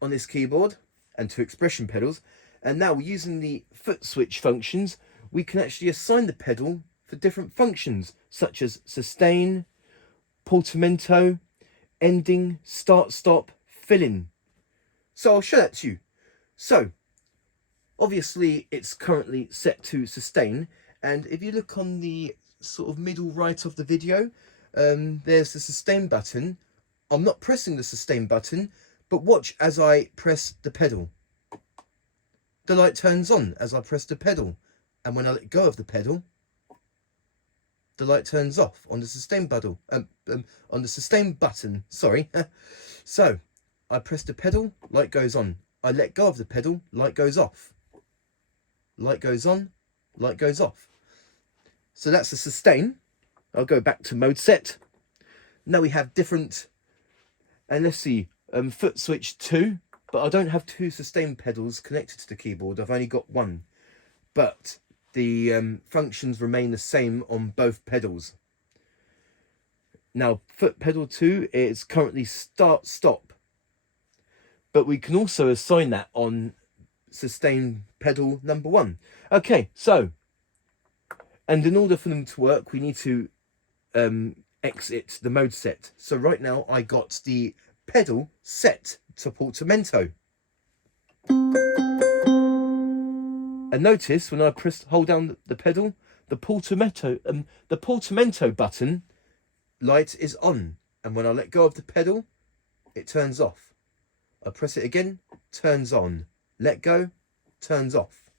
on this keyboard and 2 expression pedals. And now using the foot switch functions, we can actually assign the pedal for different functions, such as sustain, portamento, ending, start, stop, fill in. So I'll show that to you. So obviously it's currently set to sustain, and if you look on the sort of middle right of the video, there's the sustain button. I'm not pressing the sustain button, but watch as I press the pedal. The light turns on as I press the pedal, and when I let go of the pedal, the light turns off on the sustain button. On the sustain button, sorry. So I press the pedal, light goes on. I let go of the pedal, light goes off. Light goes on, light goes off. So that's the sustain. I'll go back to mode set. Now we have different, and let's see, foot switch 2, but I don't have 2 sustain pedals connected to the keyboard. I've only got 1, but the functions remain the same on both pedals. Now foot pedal 2 is currently start stop, but we can also assign that on sustain pedal number 1. Okay, so, and in order for them to work, we need to exit the mode set. So right now I got the pedal set to portamento. And notice when I hold down the pedal, the portamento button light is on, and when I let go of the pedal, it turns off. I press it again, turns on. Let go, turns off.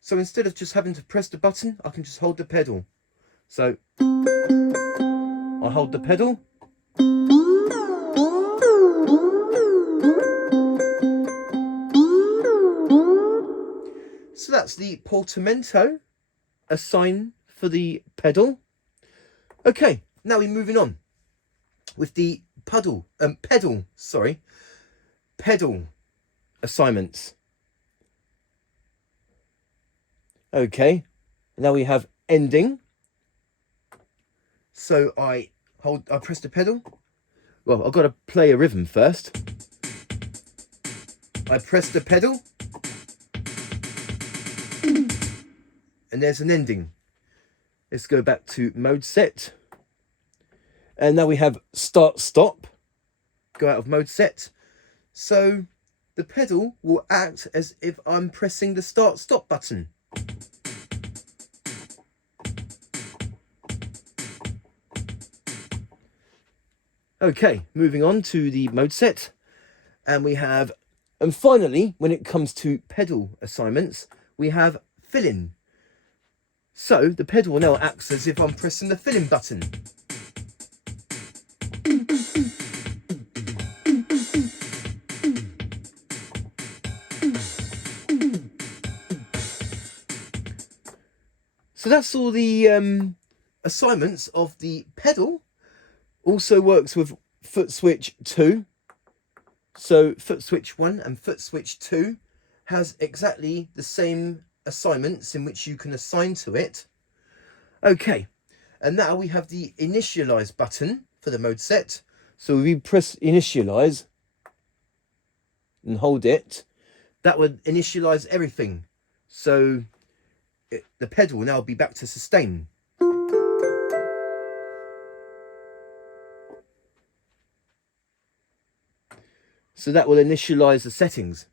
So instead of just having to press the button, I can just hold the pedal. So I hold the pedal. So that's the portamento assigned for the pedal. Okay, now we're moving on with the pedal assignments. Okay, now we have ending. So I press the pedal. Well, I've got to play a rhythm first. I press the pedal, and there's an ending. Let's go back to mode set. And now we have start stop. Go out of mode set. So the pedal will act as if I'm pressing the start stop button. Okay, moving on to the mode set. And we have, and finally, when it comes to pedal assignments, we have fill in. So the pedal now acts as if I'm pressing the fill in button. So that's all the assignments of the pedal. Also works with foot switch 2. So foot switch 1 and foot switch 2 has exactly the same assignments in which you can assign to it. Okay, and now we have the initialize button for the mode set. So if you press initialize and hold it, that would initialize everything. So the pedal will now be back to sustain. So that will initialize the settings.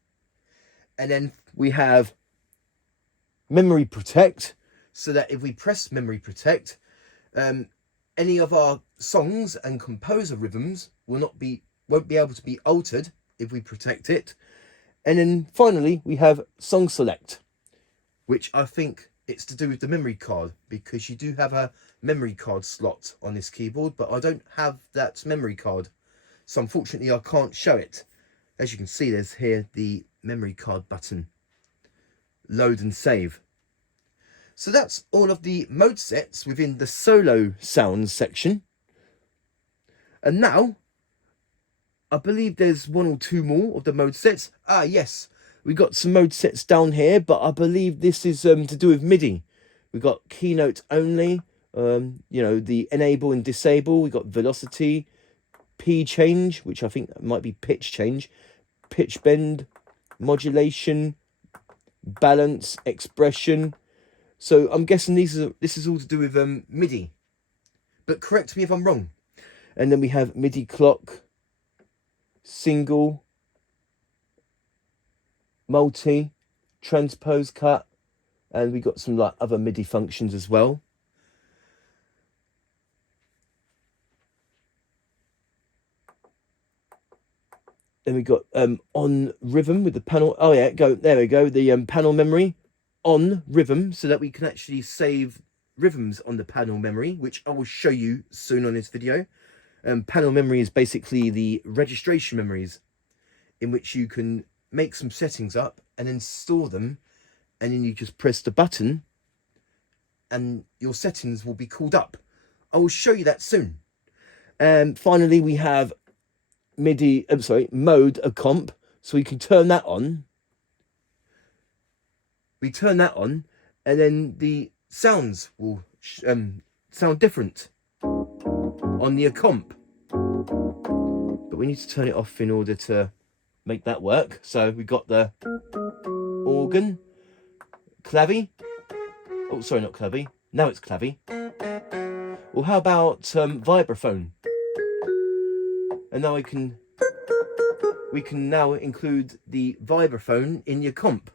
And then we have memory protect, so that if we press memory protect, any of our songs and composer rhythms won't be able to be altered if we protect it. And then finally we have song select, which I think it's to do with the memory card, because you do have a memory card slot on this keyboard, but I don't have that memory card, so unfortunately I can't show it. As you can see, there's here the memory card button, load and save. So that's all of the mode sets within the solo sounds section. And now I believe there's one or two more of the mode sets. Ah, yes, we got some mode sets down here, but I believe this is to do with MIDI. We got keynote only, you know, the enable and disable. We got velocity, P change, which I think might be pitch change, pitch bend, modulation, balance, expression. So I'm guessing this is all to do with MIDI, but correct me if I'm wrong. And then we have MIDI clock, single, multi, transpose cut, and we got some like other MIDI functions as well. Then we got on rhythm with the panel. Oh yeah, there we go. The panel memory on rhythm, so that we can actually save rhythms on the panel memory, which I will show you soon on this video. Panel memory is basically the registration memories in which you can make some settings up and then store them, and then you just press the button and your settings will be called up. I will show you that soon. And finally we have mode a comp, so we can turn that on. We turn that on, and then the sounds will sound different on the comp. But we need to turn it off in order to make that work. So we got the organ, clavy. Oh, sorry, not clavy. Now it's clavy. Well, how about vibraphone? And now we can now include the vibraphone in your comp.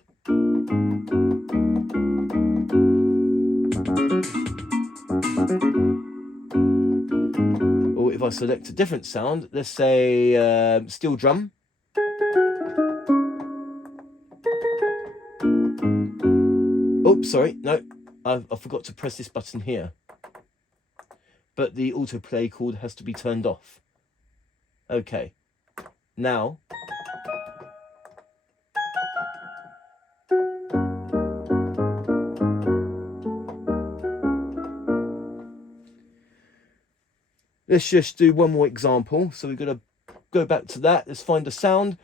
Or if I select a different sound, let's say steel drum. Oops, sorry, no, I forgot to press this button here. But the autoplay cord has to be turned off. Okay, now let's just do one more example. So we've got to go back to that. Let's find a sound.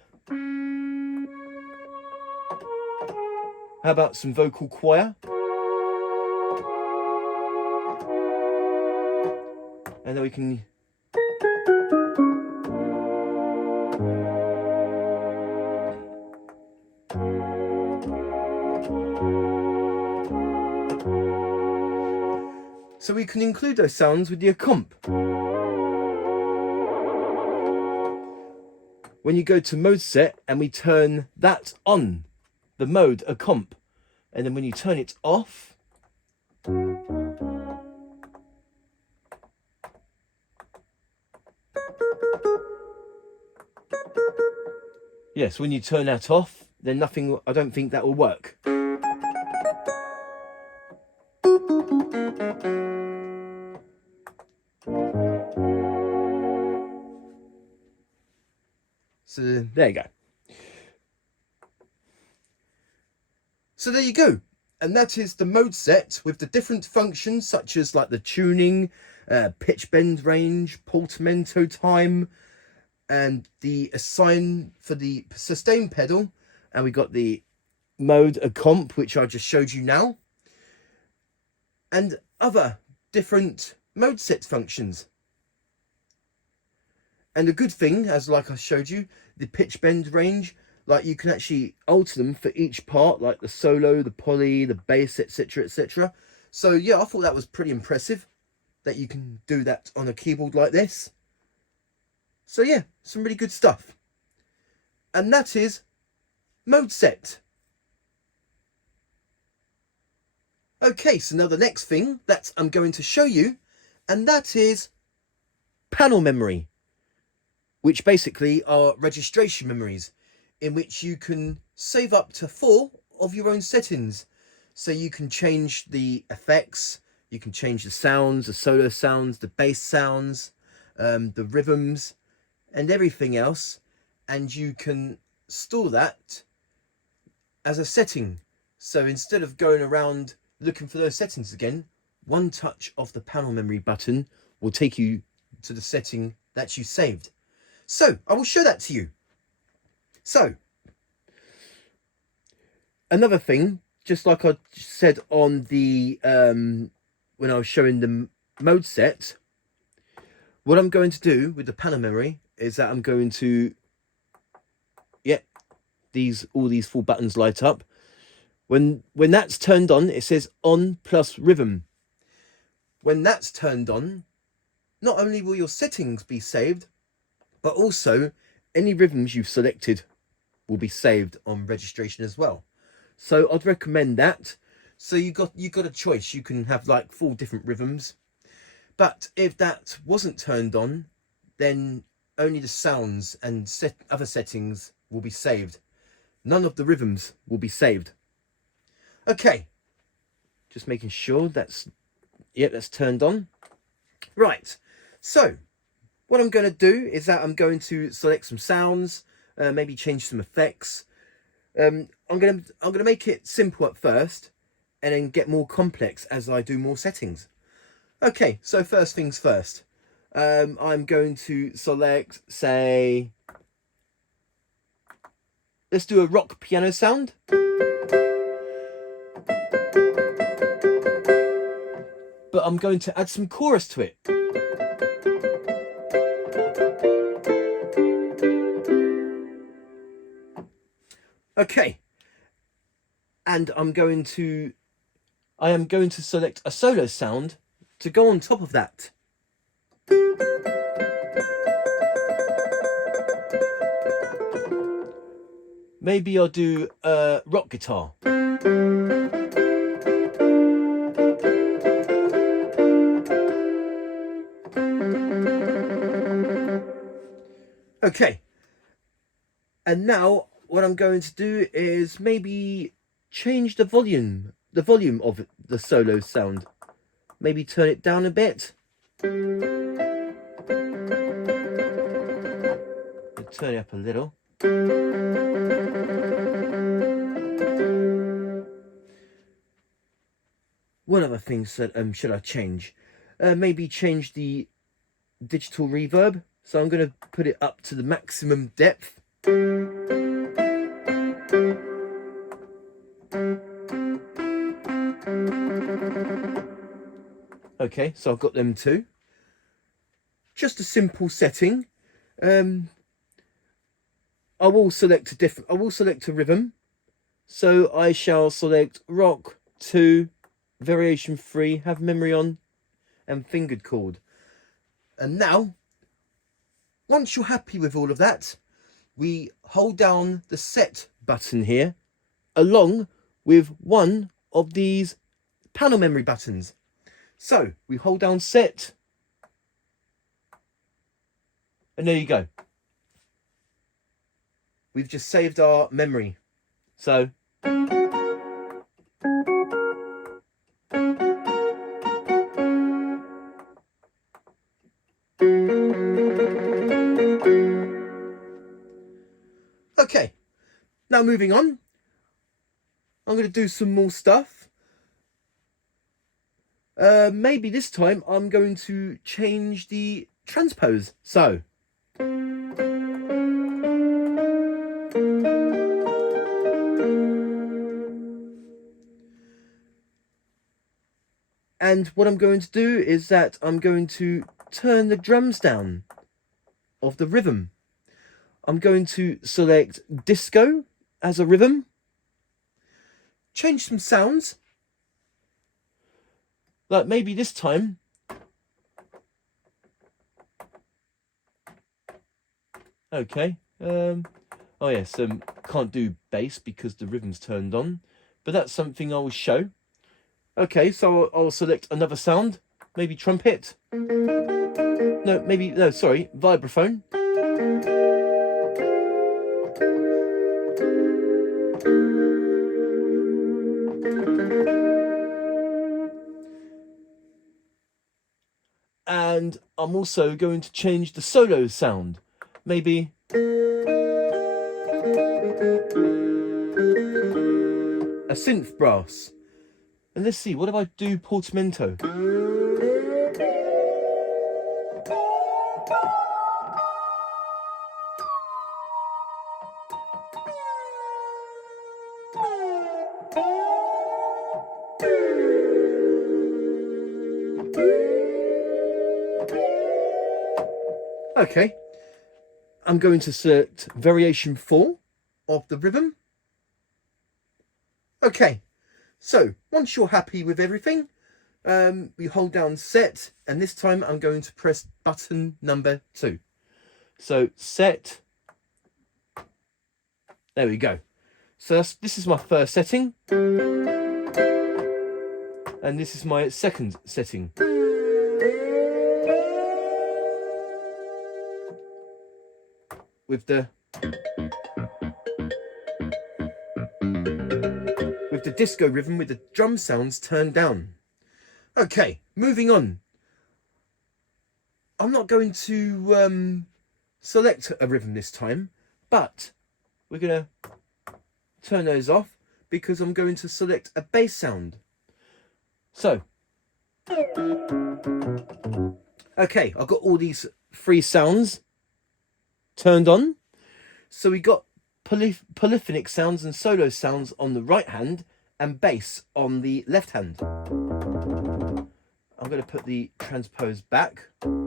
How about some vocal choir? And then we can include those sounds with your comp. When you go to mode set and we turn that on, the mode a comp, and then when you turn it off, yes, when you turn that off, then nothing, I don't think that will work. So there you go. So there you go. And that is the mode set with the different functions such as like the tuning, pitch bend range, portamento time, and the assign for the sustain pedal. And we got the mode, a comp, which I just showed you now, and other different mode set functions. And the good thing, as like I showed you, the pitch bend range, like you can actually alter them for each part, like the solo, the poly, the bass, etc, etc. So yeah, I thought that was pretty impressive that you can do that on a keyboard like this. So yeah, some really good stuff. And that is mode set. Okay, so now the next thing that I'm going to show you, and that is panel memory, which basically are registration memories in which you can save up to 4 of your own settings. So you can change the effects, you can change the sounds, the solo sounds, the bass sounds, the rhythms and everything else, and you can store that as a setting. So instead of going around looking for those settings again, one touch of the panel memory button will take you to the setting that you saved. So I will show that to you. So another thing, just like I said on the when I was showing the mode set, what I'm going to do with the panel memory is that I'm going to, all these 4 buttons light up. When that's turned on, it says on plus rhythm. When that's turned on, not only will your settings be saved, but also any rhythms you've selected will be saved on registration as well. So I'd recommend that. So you got a choice. You can have like 4 different rhythms. But if that wasn't turned on, then only the sounds and other settings will be saved. None of the rhythms will be saved. Okay, just making sure that's turned on. Right, so what I'm going to do is that I'm going to select some sounds, maybe change some effects. I'm going to make it simple at first and then get more complex as I do more settings. Okay, so first things first. I'm going to select, say, let's do a rock piano sound. But I'm going to add some chorus to it. Okay. And I am going to select a solo sound to go on top of that. Maybe I'll do a rock guitar. Okay, and now what I'm going to do is maybe change the volume of the solo sound. Maybe turn it down a bit. Turn it up a little. What other things should I change? Maybe change the digital reverb. So I'm going to put it up to the maximum depth. Okay, so I've got them too. Just a simple setting. I will select a rhythm. So I shall select rock 2, variation 3, have memory on, and fingered chord. And now, once you're happy with all of that, we hold down the set button here, along with one of these panel memory buttons. So we hold down set, and there you go. We've just saved our memory. So okay, now moving on, I'm going to do some more stuff. Maybe this time I'm going to change the transpose. So And what I'm going to do is that I'm going to turn the drums down of the rhythm. I'm going to select disco as a rhythm. Change some sounds. Like maybe this time. Okay. Oh yes, can't do bass because the rhythm's turned on. But that's something I will show. Okay, so I'll select another sound. Maybe trumpet. No, sorry, vibraphone. And I'm also going to change the solo sound. Maybe a synth brass. And let's see, what if I do portamento? Okay, I'm going to select variation 4 of the rhythm. Okay, so once you're happy with everything, we hold down set, and this time I'm going to press button number 2. So set, there we go. So this is my first setting, and this is my second setting. With the disco rhythm with the drum sounds turned down. Okay, moving on. I'm not going to select a rhythm this time, but we're going to turn those off because I'm going to select a bass sound. So, okay, I've got all these 3 sounds turned on. So we got polyphonic sounds and solo sounds on the right hand and bass on the left hand. I'm going to put the transpose back. I'm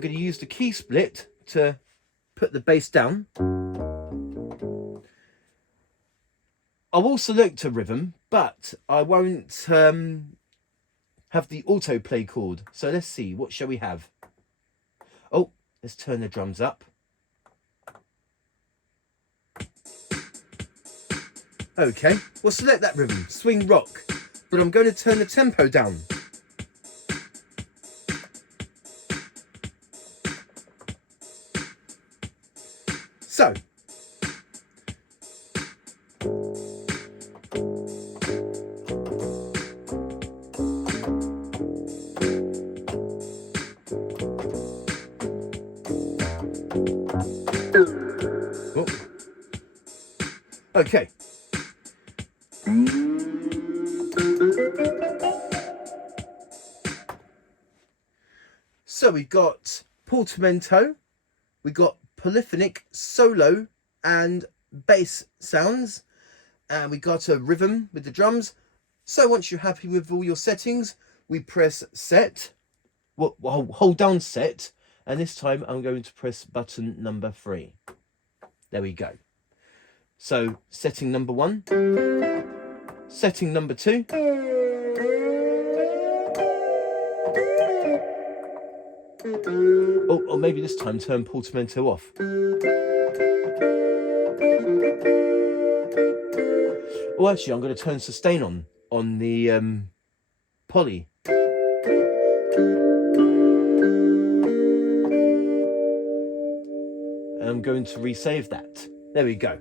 going to use the key split to put the bass down. I will select a rhythm, but I won't have the autoplay chord. So let's see, what shall we have? Oh, let's turn the drums up. Okay, we'll select that rhythm, swing rock, but I'm going to turn the tempo down. So, oh. Okay. So we've got portamento, we've got polyphonic, solo and bass sounds, and we got a rhythm with the drums. So once you're happy with all your settings, we press set, well, hold down set, and this time I'm going to press button number 3. There we go. So setting number 1, setting number 2, oh, or maybe this time turn portamento off. Oh, actually, I'm going to turn sustain on the poly. And I'm going to resave that. There we go.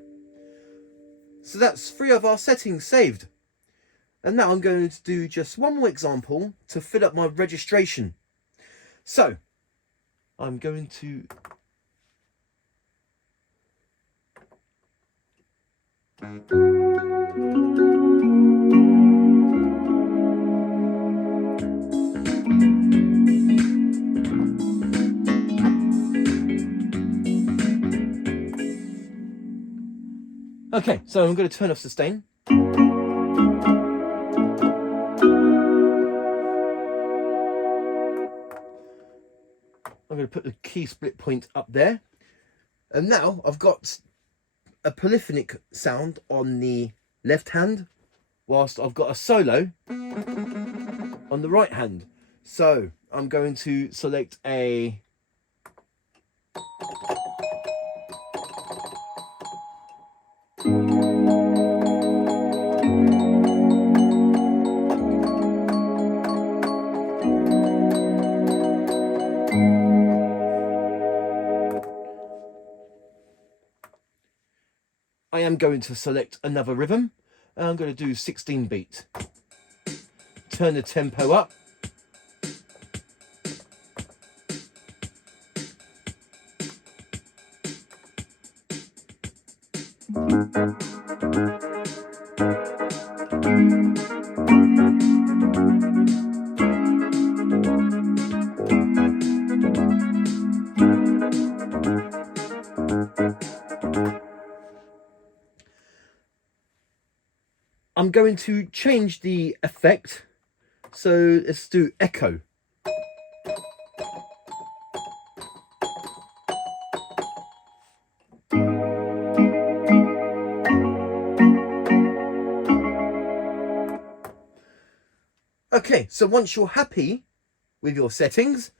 So that's 3 of our settings saved. And now I'm going to do just one more example to fill up my registration. So, I'm going to okay, so I'm going to turn off sustain. going to put the key split point up there. And now I've got a polyphonic sound on the left hand, whilst I've got a solo on the right hand. So I'm going to select a I am going to select another rhythm, and I'm going to do 16 beat. Turn the tempo up. I'm going to change the effect, so let's do echo. Okay, so once you're happy with your settings,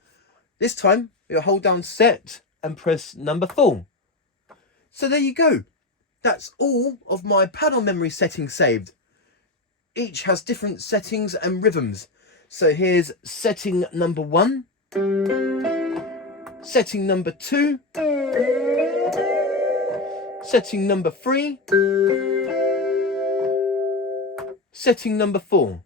this time you'll hold down set and press number 4. So there you go. That's all of my panel memory settings saved. Each has different settings and rhythms. So here's setting number 1, setting number 2, setting number 3, setting number 4.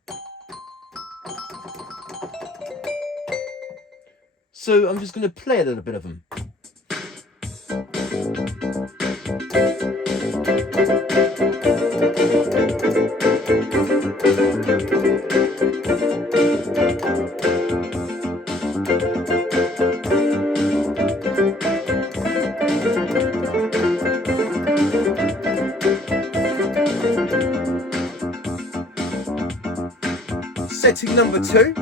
So I'm just going to play a little bit of them. Setting number 2.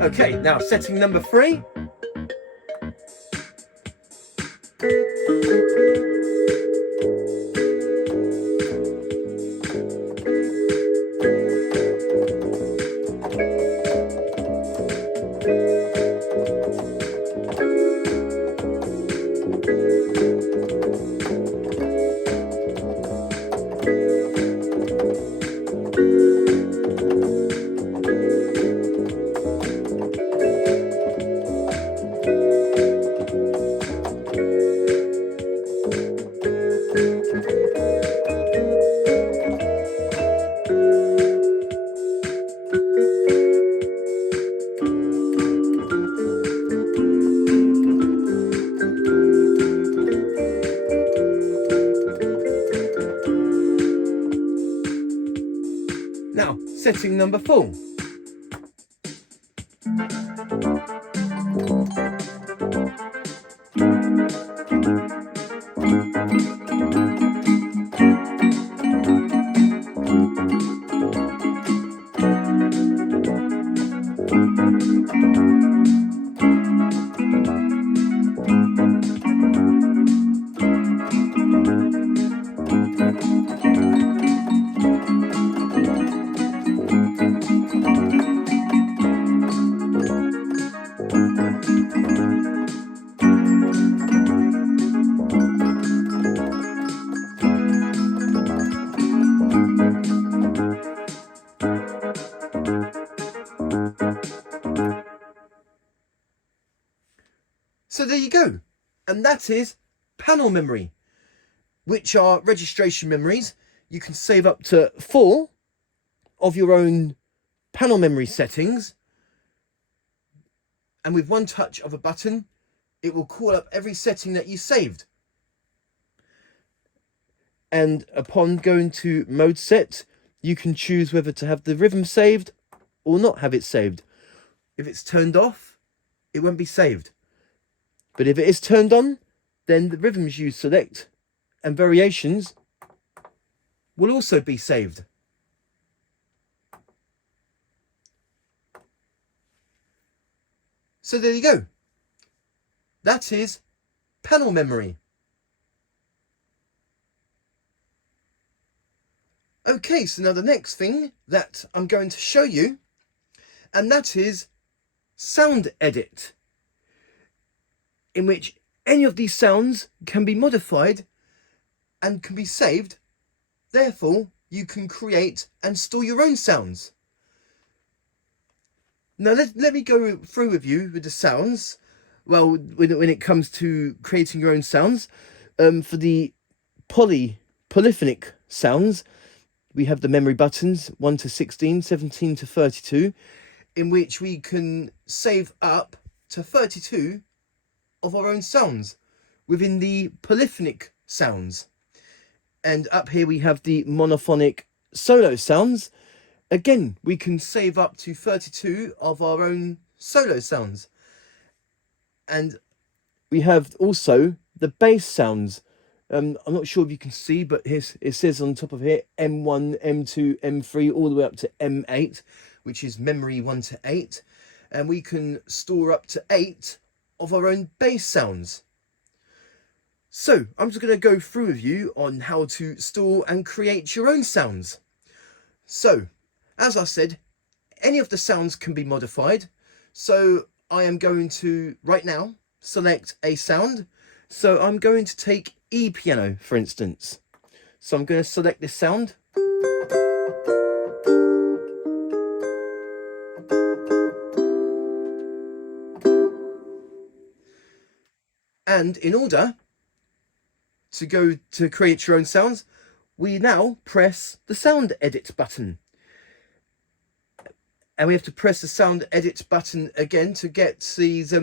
Okay, now setting number 3. Now, setting number 4. So there you go. And that is panel memory, which are registration memories. You can save up to 4 of your own panel memory settings, and with one touch of a button, it will call up every setting that you saved. And upon going to mode set, you can choose whether to have the rhythm saved or not have it saved. If it's turned off, it won't be saved. But if it is turned on, then the rhythms you select and variations will also be saved. So there you go. That is panel memory. Okay, so now the next thing that I'm going to show you, and that is sound edit, in which any of these sounds can be modified and can be saved. Therefore, you can create and store your own sounds. Now let me go through with you with the sounds. Well, when it comes to creating your own sounds, for the polyphonic sounds, we have the memory buttons 1 to 16, 17 to 32, in which we can save up to 32 of our own sounds within the polyphonic sounds. And up here we have the monophonic solo sounds. Again, we can save up to 32 of our own solo sounds. And we have also the bass sounds. I'm not sure if you can see, but it says on top of here M1, M2, M3, all the way up to M8, which is memory 1 to 8. And we can store up to 8 of our own bass sounds. So I'm just going to go through with you on how to store and create your own sounds. So, as I said, any of the sounds can be modified. So I am going to, right now, select a sound. So I'm going to take E piano, for instance. So I'm going to select this sound. And in order to go to create your own sounds, we now press the sound edit button. And we have to press the sound edit button again to get these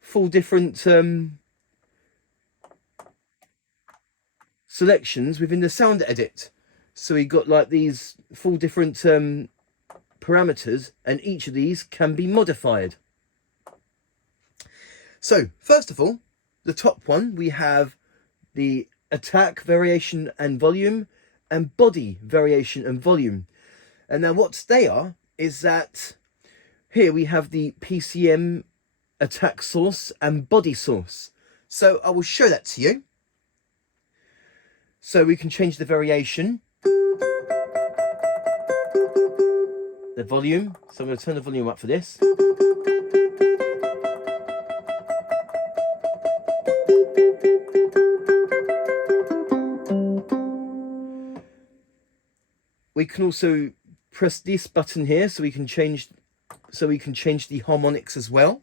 full different selections within the sound edit. So we got like these full different parameters, and each of these can be modified. So first of all, the top one, we have the attack, variation and volume, and body, variation and volume. And now what they are is that here we have the PCM, attack source and body source. So I will show that to you. So we can change the variation, the volume. So I'm going to turn the volume up for this. We can also press this button here so we can change the harmonics as well.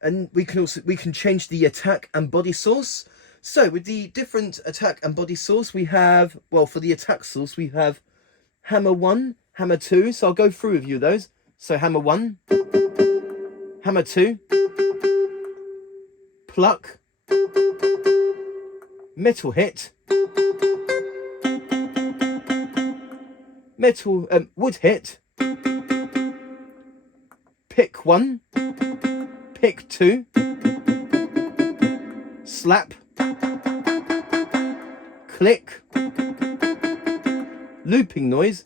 And we can change the attack and body source. So with the different attack and body source, we have, well, for the attack source, we have hammer 1, hammer 2. So I'll go through with you those. So hammer 1, hammer 2, pluck, metal hit, wood hit, pick 1, pick 2, slap, click, looping noise,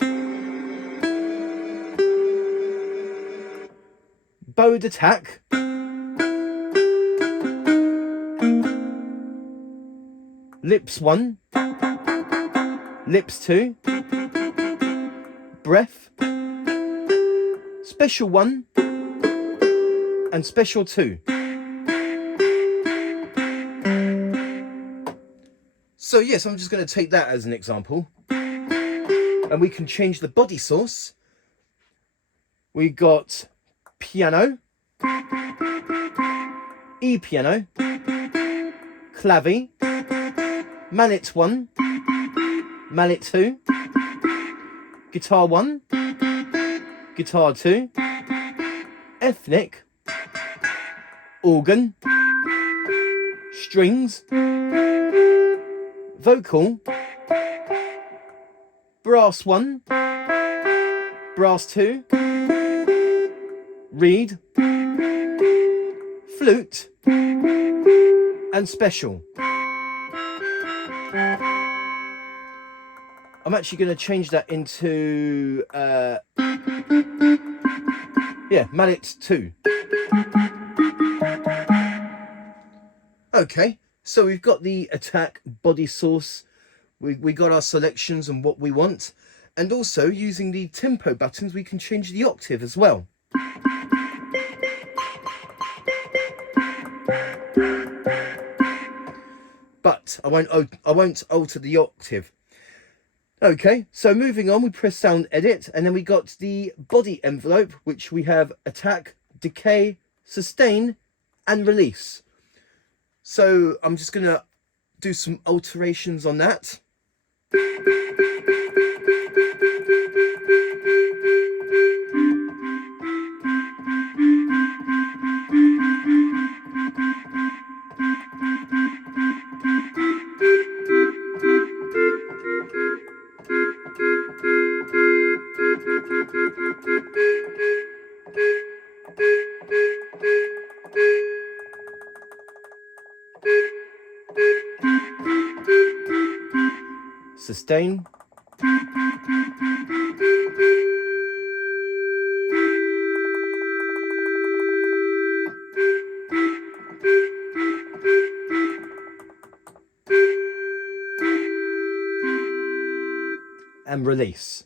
bowed attack, lips 1, lips 2, breath, special 1 and special 2. So yes, I'm just going to take that as an example. And we can change the body source. We got piano, E-piano, clavi, mallet 1, mallet 2, guitar 1, guitar 2, ethnic, organ, strings, vocal, brass 1, brass 2, reed, flute, and special. I'm actually going to change that into mallet 2. Okay, so we've got the attack body source, we got our selections and what we want, and also using the tempo buttons we can change the octave as well. But I won't alter the octave. Okay, so moving on, we press sound edit, and then we got the body envelope, which we have attack, decay, sustain, and release. So I'm just gonna do some alterations on that. Sustain. And release.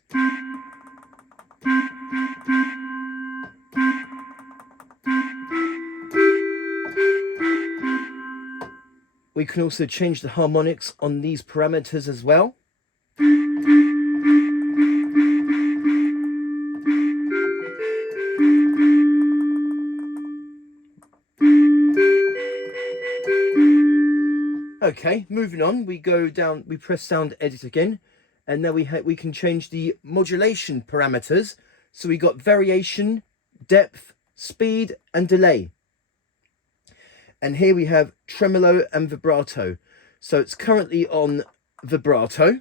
We can also change the harmonics on these parameters as well. Okay, moving on, we go down, we press sound edit again, and now we can change the modulation parameters. So we got variation, depth, speed, and delay. And here we have tremolo and vibrato. So it's currently on vibrato.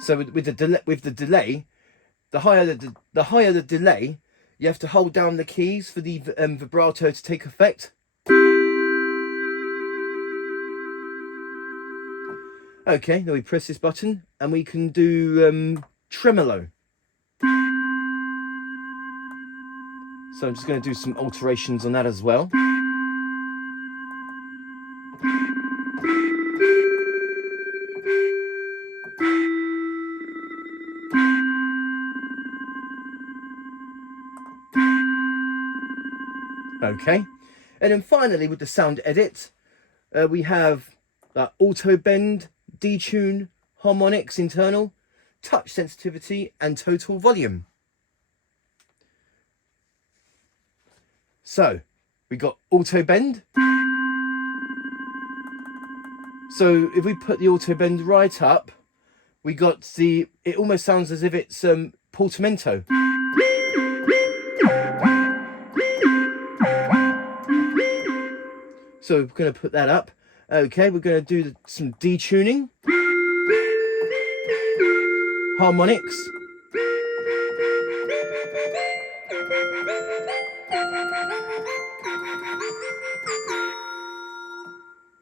So with the delay, the higher the delay, you have to hold down the keys for the vibrato to take effect. Okay, now we press this button and we can do tremolo. So I'm just going to do some alterations on that as well. Okay, and then finally with the sound edit, we have auto bend, detune, harmonics internal, touch sensitivity, and total volume. So we got auto bend. So if we put the auto bend right up, we got it almost sounds as if it's portamento. So we're going to put that up. Okay, we're going to do some detuning, harmonics,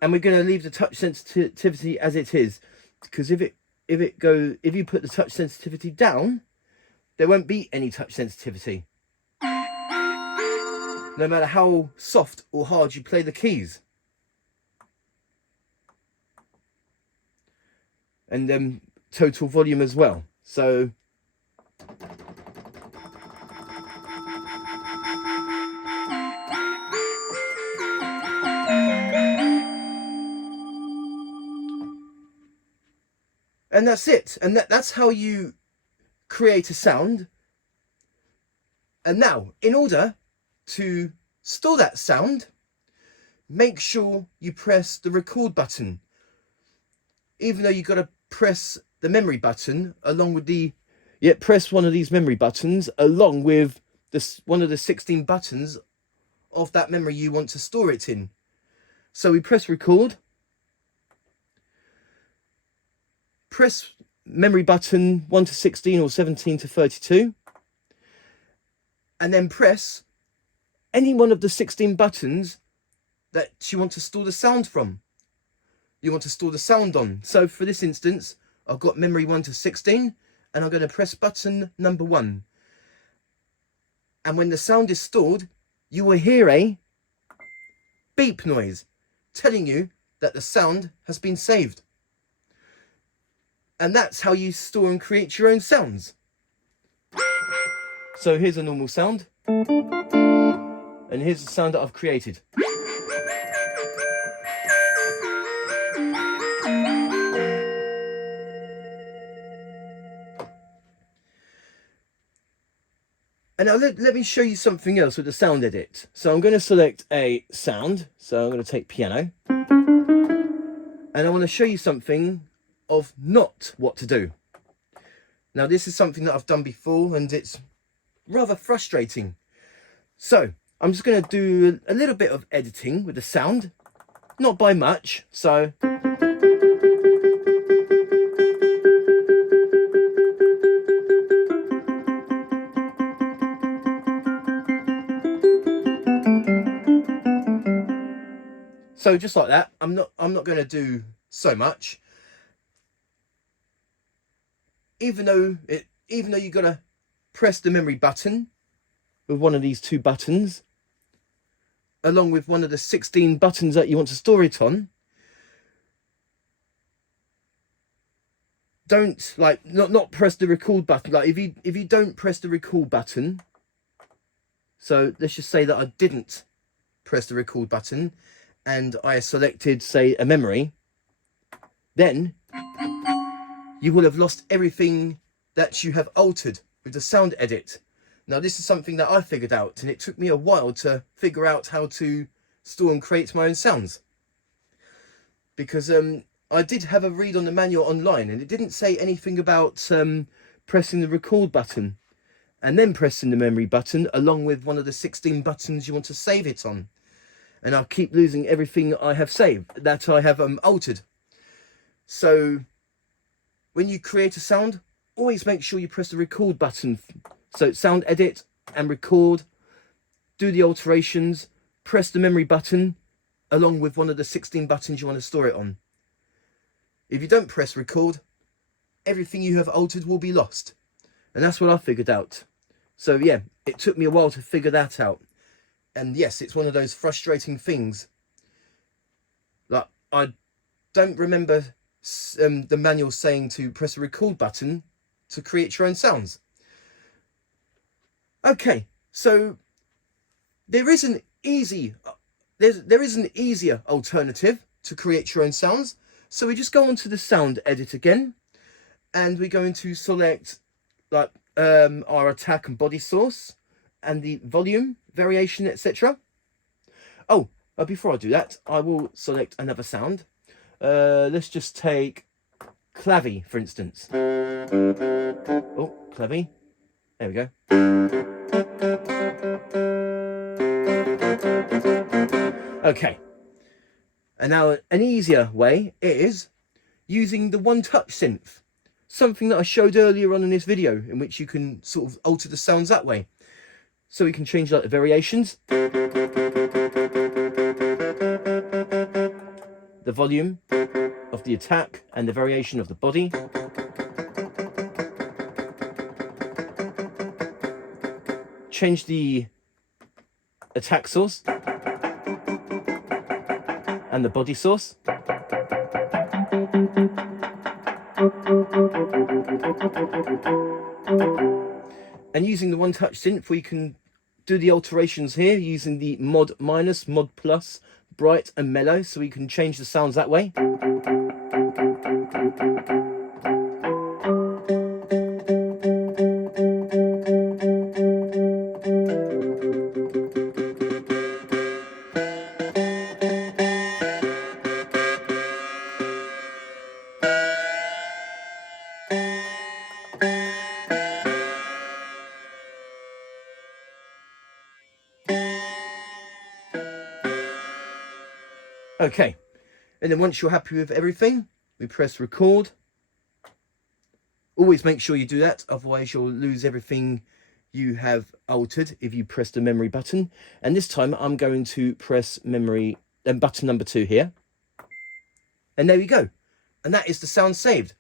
and we're going to leave the touch sensitivity as it is, because if you put the touch sensitivity down, there won't be any touch sensitivity, no matter how soft or hard you play the keys. and total volume as well. So and that's it. And that's how you create a sound. And now, in order to store that sound, make sure you press the record button. Even though you've got to press the memory button along with the... Yeah, press one of these memory buttons along with one of the 16 buttons of that memory you want to store it in. So we press record. Press memory button 1 to 16 or 17 to 32. And then press any one of the 16 buttons that you want to store the sound from. You want to store the sound on. So for this instance, I've got memory 1 to 16, and I'm going to press button number 1. And when the sound is stored, you will hear a beep noise telling you that the sound has been saved. And that's how you store and create your own sounds. So here's a normal sound. And here's the sound that I've created. And now let me show you something else with the sound edit. So I'm going to select a sound. So I'm going to take piano. And I want to show you something of not what to do. Now this is something that I've done before and it's rather frustrating. So I'm just going to do a little bit of editing with the sound. Not by much. So... So just like that, I'm not going to do so much. Even though you got to press the memory button with one of these 2 buttons, along with one of the 16 buttons that you want to store it on. Don't not press the record button. Like if you don't press the record button. So let's just say that I didn't press the record button. And I selected, say, a memory, then you will have lost everything that you have altered with the sound edit. Now, this is something that I figured out, and it took me a while to figure out how to store and create my own sounds. Because I did have a read on the manual online, and it didn't say anything about pressing the record button and then pressing the memory button along with one of the 16 buttons you want to save it on. And I'll keep losing everything I have saved, that I have altered. So when you create a sound, always make sure you press the record button. So sound edit and record, do the alterations, press the memory button along with one of the 16 buttons you want to store it on. If you don't press record, everything you have altered will be lost. And that's what I figured out. So yeah, it took me a while to figure that out. And yes, it's one of those frustrating things. Like, I don't remember the manual saying to press the record button to create your own sounds. Okay, so there is an easier alternative to create your own sounds. So we just go onto the sound edit again, and we're going to select like our attack and body source and the volume, variation, etc. Oh, before I do that, I will select another sound. Let's just take clavy, for instance. Oh, clavy. There we go. Okay. And now an easier way is using the Touch Synth. Something that I showed earlier on in this video, in which you can sort of alter the sounds that way. So we can change like the variations, the volume of the attack and the variation of the body. Change the attack source and the body source. And using the one-touch synth, we can do the alterations here using the mod minus, mod plus, bright and mellow, so we can change the sounds that way. Okay, and then once you're happy with everything, we press record. Always make sure you do that, otherwise you'll lose everything you have altered if you press the memory button. And this time I'm going to press memory button number 2 here. And there we go. And that is the sound saved.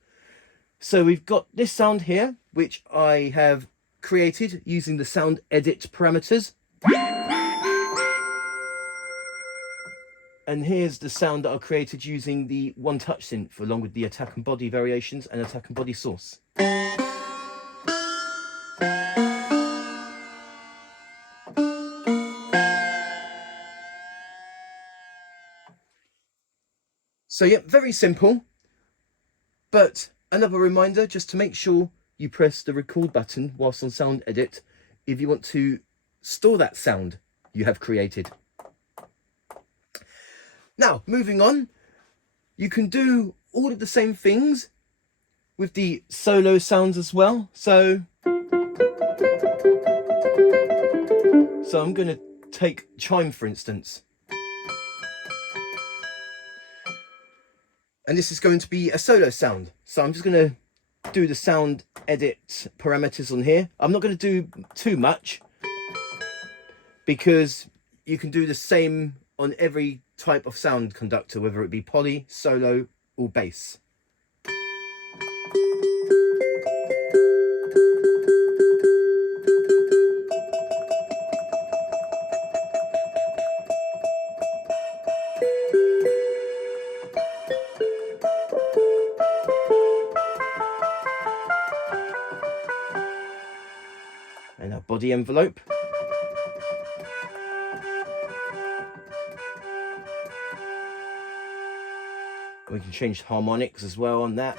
So we've got this sound here, which I have created using the sound edit parameters. And here's the sound that I created using the one-touch synth, along with the attack and body variations and attack and body source. So yeah, very simple. But another reminder, just to make sure you press the record button whilst on sound edit if you want to store that sound you have created. Now, moving on, you can do all of the same things with the solo sounds as well. So I'm going to take chime, for instance. And this is going to be a solo sound. So I'm just going to do the sound edit parameters on here. I'm not going to do too much because you can do the same on every type of sound conductor, whether it be poly, solo or bass. And our body envelope. We can change harmonics as well on that,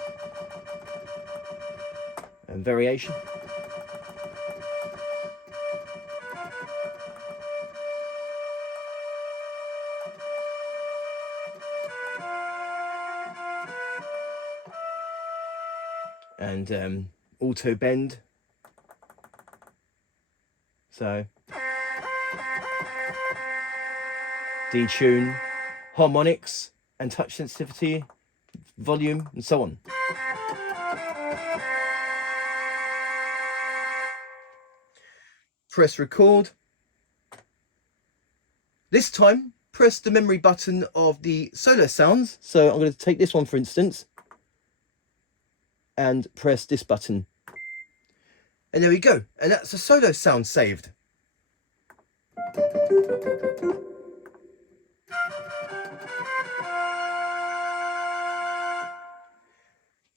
and variation. And auto bend. So detune, harmonics and touch sensitivity, volume, and so on. Press record. This time, press the memory button of the solo sounds. So I'm going to take this one, for instance, and press this button. And there we go. And that's a solo sound saved.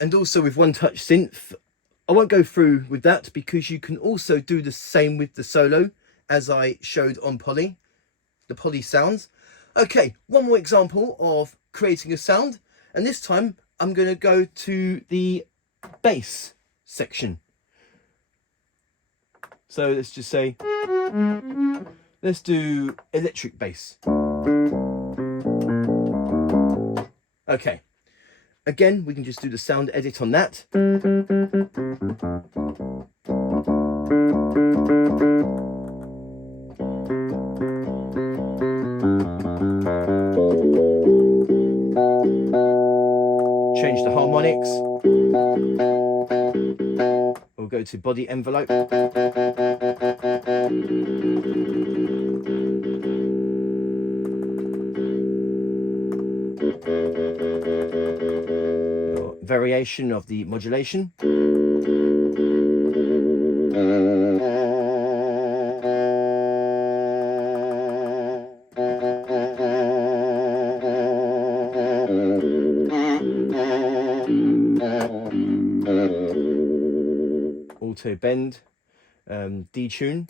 And also with one touch synth, I won't go through with that because you can also do the same with the solo as I showed on poly, the poly sounds. Okay, one more example of creating a sound, and this time I'm going to go to the bass section. So let's just say, let's do electric bass. Okay. Again, we can just do the sound edit on that. Change the harmonics. We'll go to body envelope. Variation of the modulation. bend, detune.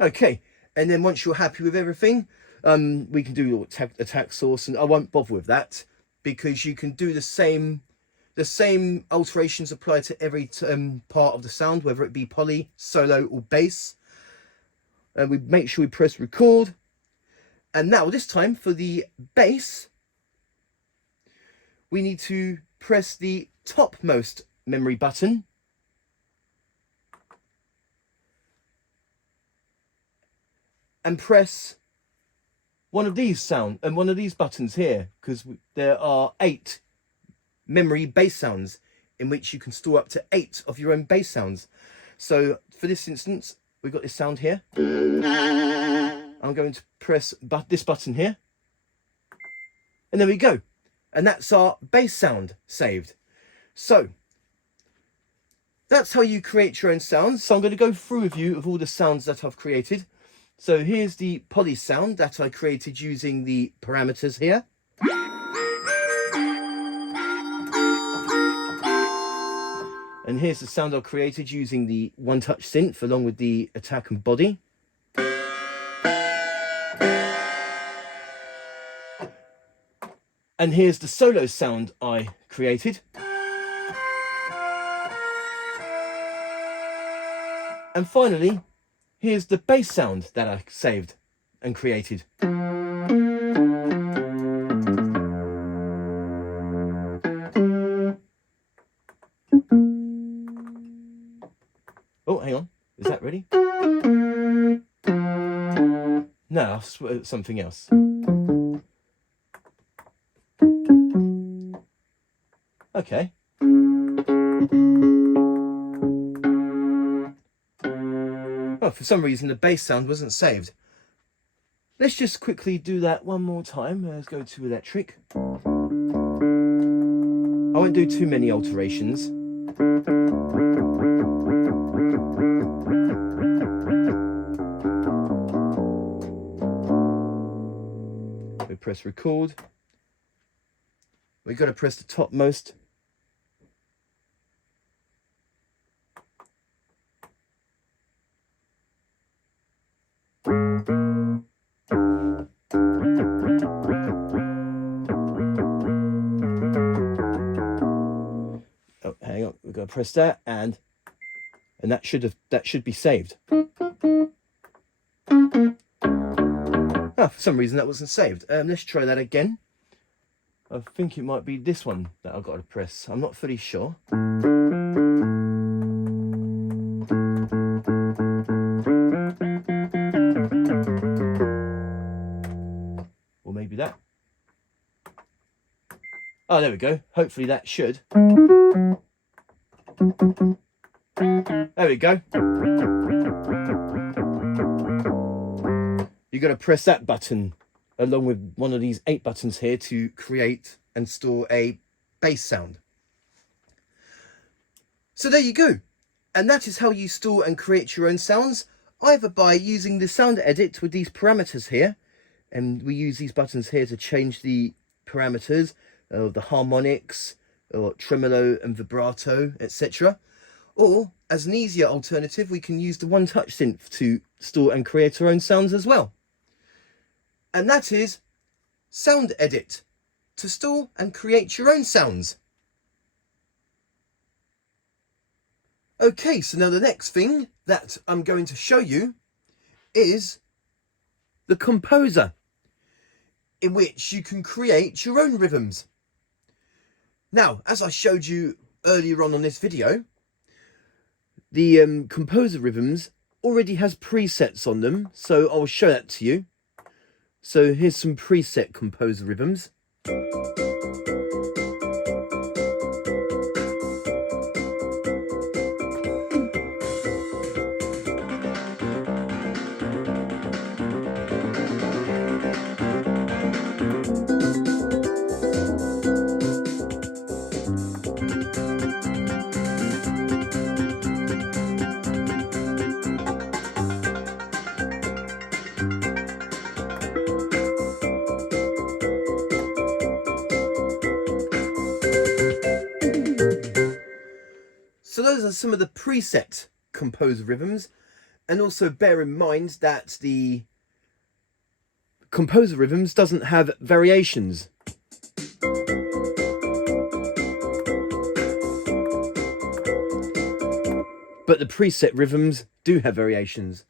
Okay, and then once you're happy with everything, we can do attack source, and I won't bother with that because you can do the same alterations apply to every part of the sound, whether it be poly, solo or bass. And we make sure we press record. And now this time for the bass, we need to press the topmost memory button. And press one of these buttons here, because there are 8 memory bass sounds in which you can store up to 8 of your own bass sounds. So for this instance, we've got this sound here. I'm going to press this button here. And there we go. And that's our bass sound saved. So that's how you create your own sounds. So I'm going to go through with you of all the sounds that I've created. So here's the poly sound that I created using the parameters here. And here's the sound I created using the Touch Synth along with the attack and body. And here's the solo sound I created. And finally, here's the bass sound that I saved and created. Oh, hang on. Is that ready? No, I've switched something else. Okay. Oh, for some reason the bass sound wasn't saved. Let's just quickly do that one more time. Let's go to electric. I won't do too many alterations. We press record. We've got to press the topmost. Oh, hang on, we've got to press that, and that should be saved. Ah, for some reason that wasn't saved. Let's try that again. I think it might be this one that I've got to press. I'm not fully sure. Or maybe that. Oh, there we go. Hopefully that should. There we go. You've got to press that button along with one of these 8 buttons here to create and store a bass sound. So there you go. And that is how you store and create your own sounds, either by using the sound edit with these parameters here. And we use these buttons here to change the parameters of the harmonics, or tremolo and vibrato, etc. Or, as an easier alternative, we can use the Touch Synth to store and create our own sounds as well. And that is sound edit, to store and create your own sounds. Okay, so now the next thing that I'm going to show you is the composer, in which you can create your own rhythms. Now, as I showed you earlier on this video, the composer rhythms already has presets on them, so I'll show that to you. So here's some preset composer rhythms. those are some of the preset composer rhythms, and also bear in mind that the composer rhythms doesn't have variations. But the preset rhythms do have variations.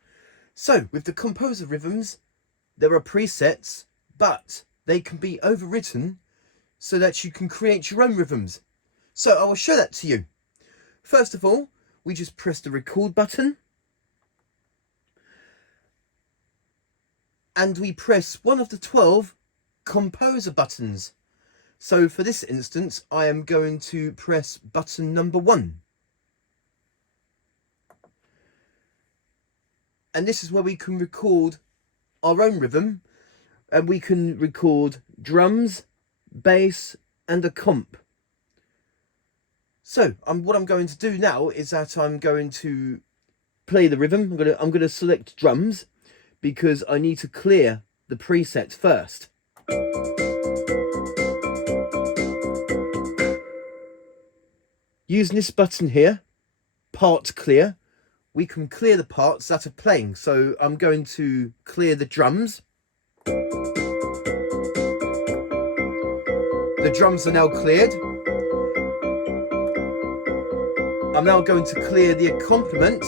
So with the composer rhythms, there are presets, but they can be overwritten so that you can create your own rhythms. So I will show that to you. First of all, we just press the record button. And we press one of the 12 composer buttons. So for this instance, I am going to press button number 1. And this is where we can record our own rhythm, and we can record drums, bass and a comp. So what I'm going to do now is that I'm going to play the rhythm. I'm going to select drums because I need to clear the preset first. Using this button here, part clear, we can clear the parts that are playing. So I'm going to clear the drums. The drums are now cleared. I'm now going to clear the accompaniment.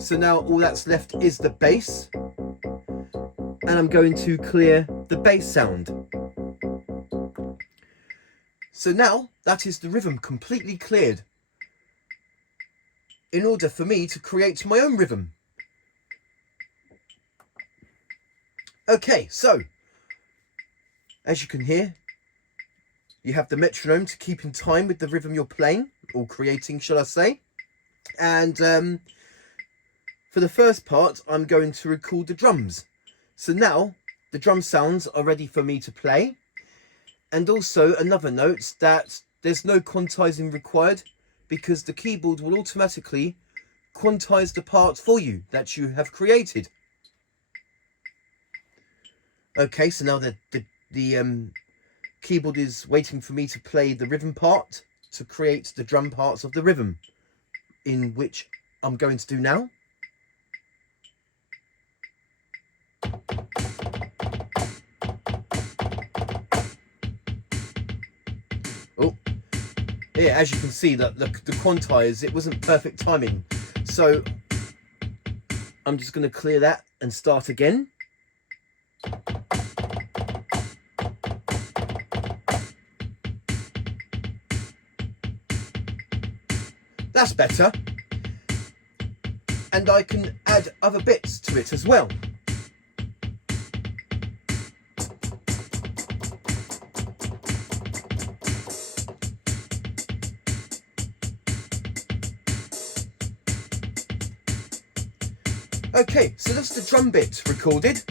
So now all that's left is the bass. And I'm going to clear the bass sound. So now that is the rhythm completely cleared, in order for me to create my own rhythm. Okay, so as you can hear, you have the metronome to keep in time with the rhythm you're playing, or creating, shall I say. And for the first part, I'm going to record the drums. So now the drum sounds are ready for me to play. And also another note that there's no quantizing required, because the keyboard will automatically quantize the part for you that you have created. Okay, so now the keyboard is waiting for me to play the rhythm part to create the drum parts of the rhythm, in which I'm going to do now. Oh, yeah, as you can see, that the quantize, it wasn't perfect timing. So I'm just going to clear that and start again. That's better. And I can add other bits to it as well. Okay, so that's the drum bit recorded.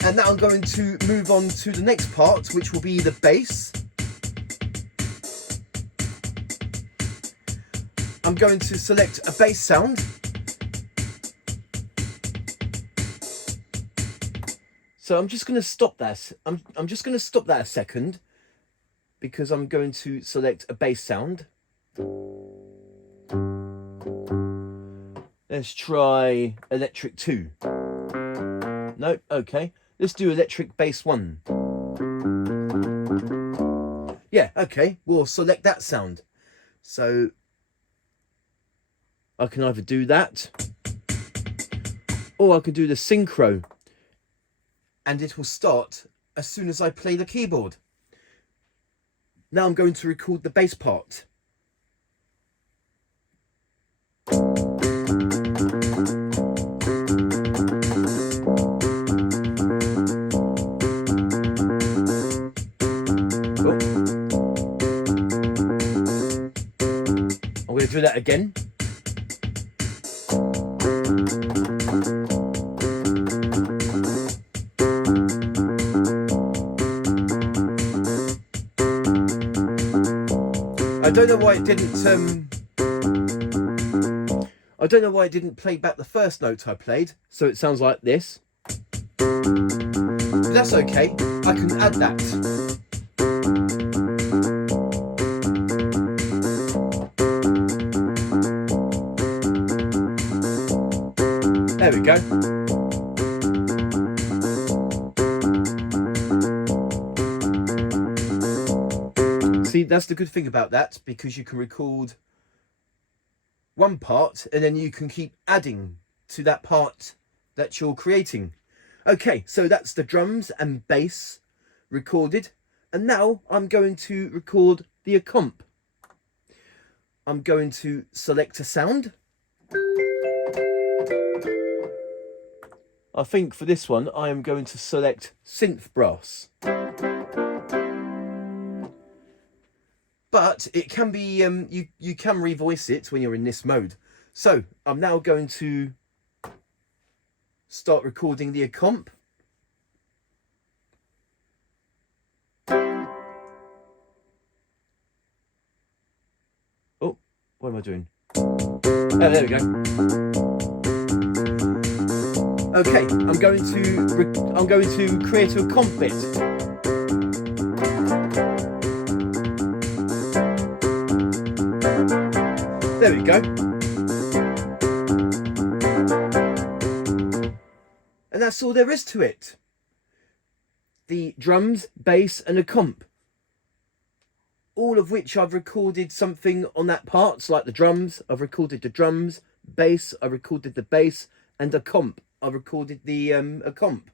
And now I'm going to move on to the next part, which will be the bass. I'm going to select a bass sound. So I'm just going to stop that. I'm just going to stop that a second, because I'm going to select a bass sound. Let's try electric 2. No, okay. Let's do electric bass 1. Yeah, okay. We'll select that sound. So I can either do that, or I can do the synchro, and it will start as soon as I play the keyboard. Now I'm going to record the bass part. I'm going to do that again. I don't know why it didn't I don't know why it didn't play back the first note I played, so it sounds like this. But that's okay, I can add that. There we go. See, that's the good thing about that, because you can record one part and then you can keep adding to that part that you're creating. Okay, so that's the drums and bass recorded, and now I'm going to record the accomp. I'm going to select a sound. I think for this one I am going to select synth brass. But it can be, you can revoice it when you're in this mode. So I'm now going to start recording the accomp. Oh, what am I doing? Oh, there we go. Okay, I'm going to create a accomp bit. There we go. And that's all there is to it. The drums, bass and a comp. All of which I've recorded something on that part, like the drums, I've recorded the drums, bass, I recorded the bass, and a comp, I recorded the a comp.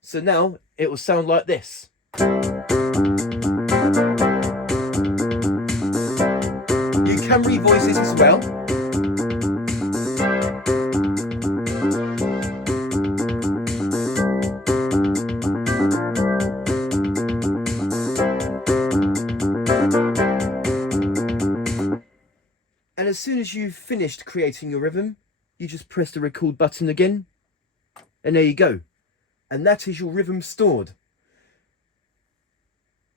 So now it will sound like this. You can revoice it as well. And as soon as you've finished creating your rhythm, you just press the record button again, and there you go. And that is your rhythm stored.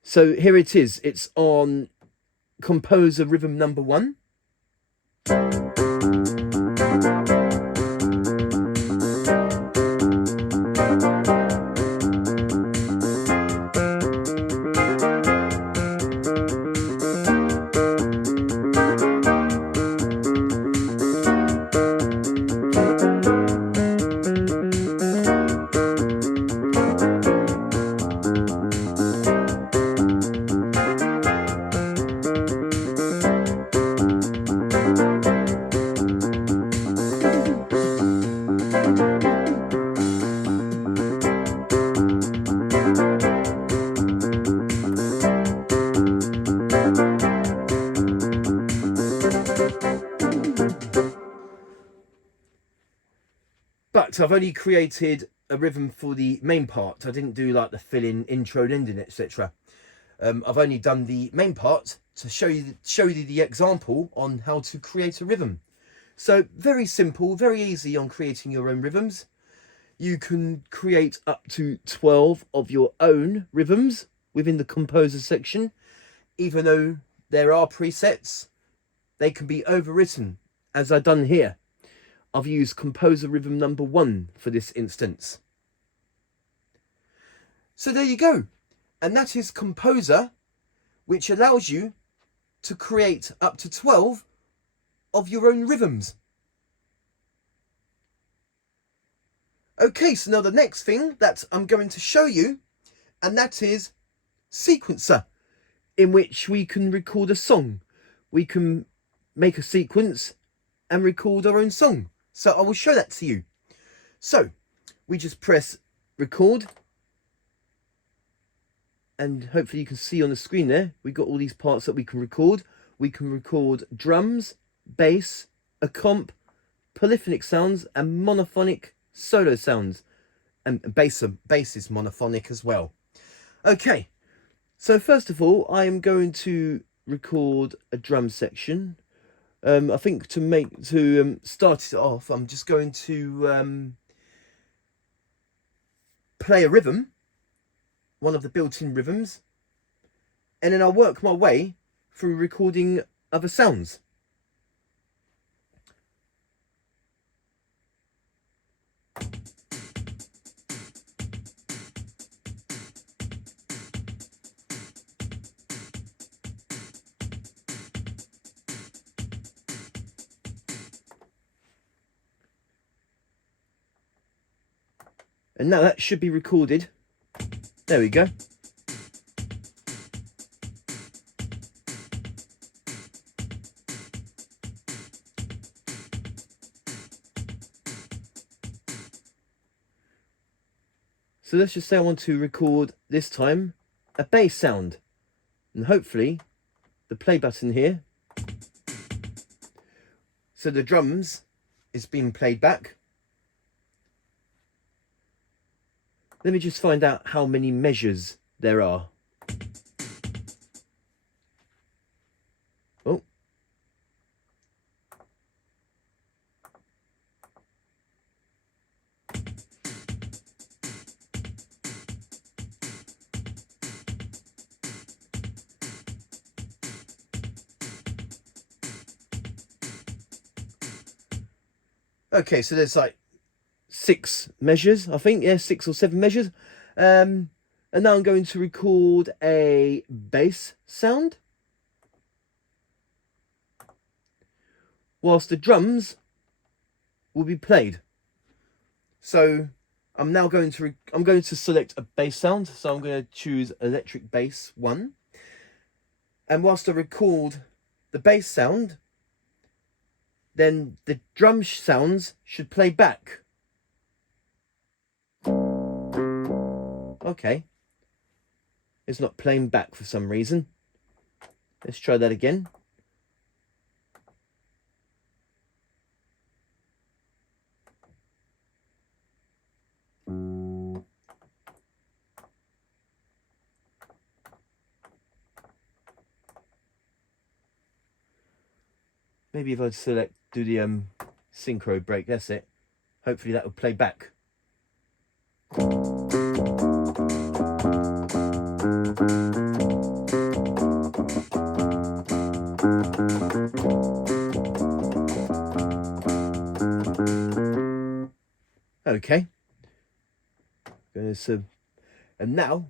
So here it is. It's on Composer rhythm number 1. But I've only created a rhythm for the main part. I didn't do like the fill-in, intro and ending, etc. I've only done the main part to show you the example on how to create a rhythm. So very simple, very easy on creating your own rhythms. You can create up to 12 of your own rhythms within the composer section. Even though there are presets, they can be overwritten, as I've done here. I've used composer rhythm number 1 for this instance. So there you go. And that is Composer, which allows you to create up to 12 of your own rhythms. Okay, so now the next thing that I'm going to show you, and that is Sequencer, in which we can record a song. We can make a sequence and record our own song. So I will show that to you. So we just press record, and hopefully you can see on the screen there, we've got all these parts that we can record. We can record drums, bass, a comp, polyphonic sounds and monophonic solo sounds. And bass is monophonic as well. Okay, so first of all, I am going to record a drum section. I think to start it off, I'm just going to play a rhythm, one of the built-in rhythms, and then I'll work my way through recording other sounds. And now that should be recorded. There we go. So let's just say I want to record this time a bass sound, and hopefully the play button here, so the drums is being played back. Let me just find out how many measures there are. Oh. Okay, so there's like 6 measures, I think. Yeah, 6 or 7 measures. And now I'm going to record a bass sound, whilst the drums will be played. So I'm now going to select a bass sound. So I'm going to choose electric bass 1. And whilst I record the bass sound, then the drum sounds should play back. Okay. It's not playing back for some reason. Let's try that again. Maybe if I do the synchro break, that's it. Hopefully that will play back. Okay. And now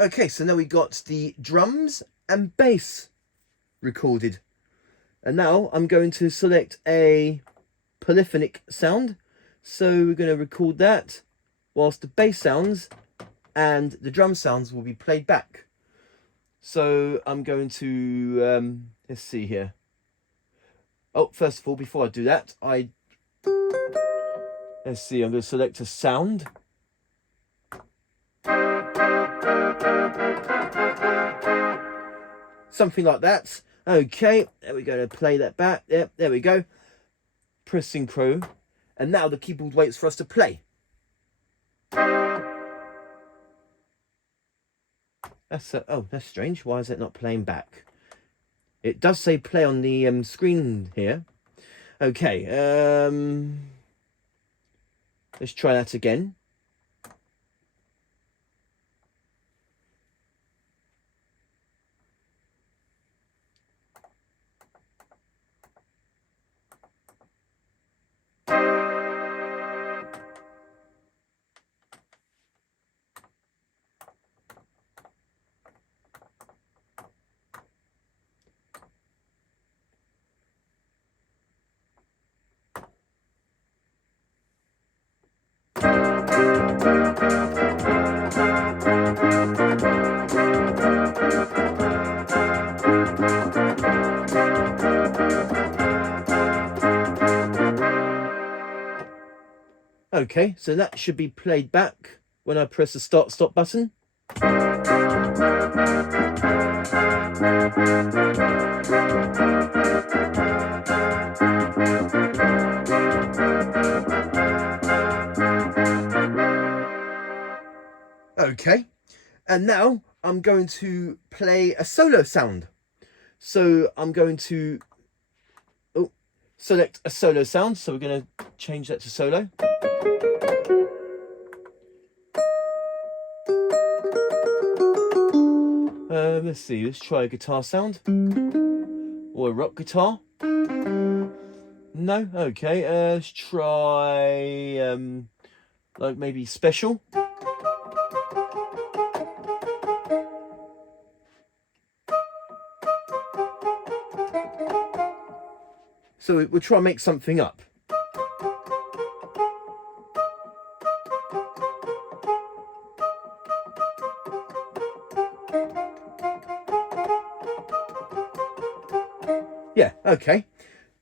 okay, so now we got the drums and bass recorded. And now I'm going to select a polyphonic sound. So we're going to record that, whilst the bass sounds and the drum sounds will be played back. So I'm going to, let's see here. Oh, first of all, before I do that, let's see, I'm going to select a sound. Something like that. Okay, there we go, to play that back. Yep, there we go. Press synchro. And now the keyboard waits for us to play. That's strange. Why is it not playing back? It does say play on the screen here. Okay, let's try that again. Okay, so that should be played back when I press the stop button. Okay, and now I'm going to play a solo sound. So I'm going to select a solo sound. So we're going to change that to solo. Let's see, let's try a guitar sound. Or a rock guitar. No? Okay, let's try like maybe special. So we'll try and make something up. Yeah, okay.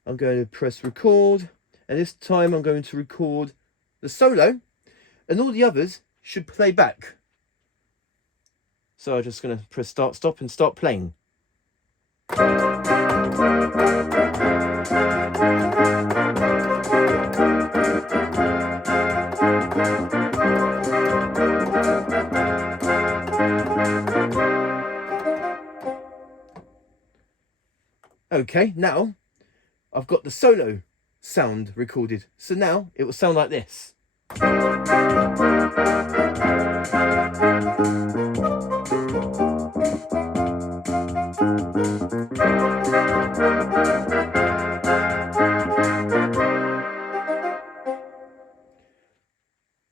I'm going to press record, and this time I'm going to record the solo, and all the others should play back. So I'm just going to press start, stop, and start playing. Okay, now I've got the solo sound recorded. So now it will sound like this.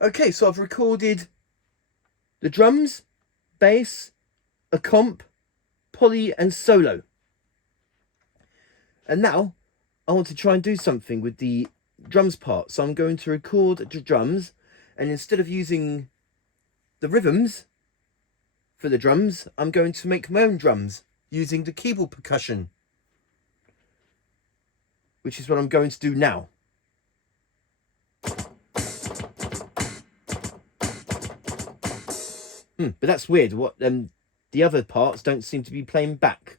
Okay, so I've recorded the drums, bass, a comp, poly and solo. And now I want to try and do something with the drums part. So I'm going to record the drums, and instead of using the rhythms for the drums, I'm going to make my own drums using the keyboard percussion, which is what I'm going to do now. But that's weird. What the other parts don't seem to be playing back.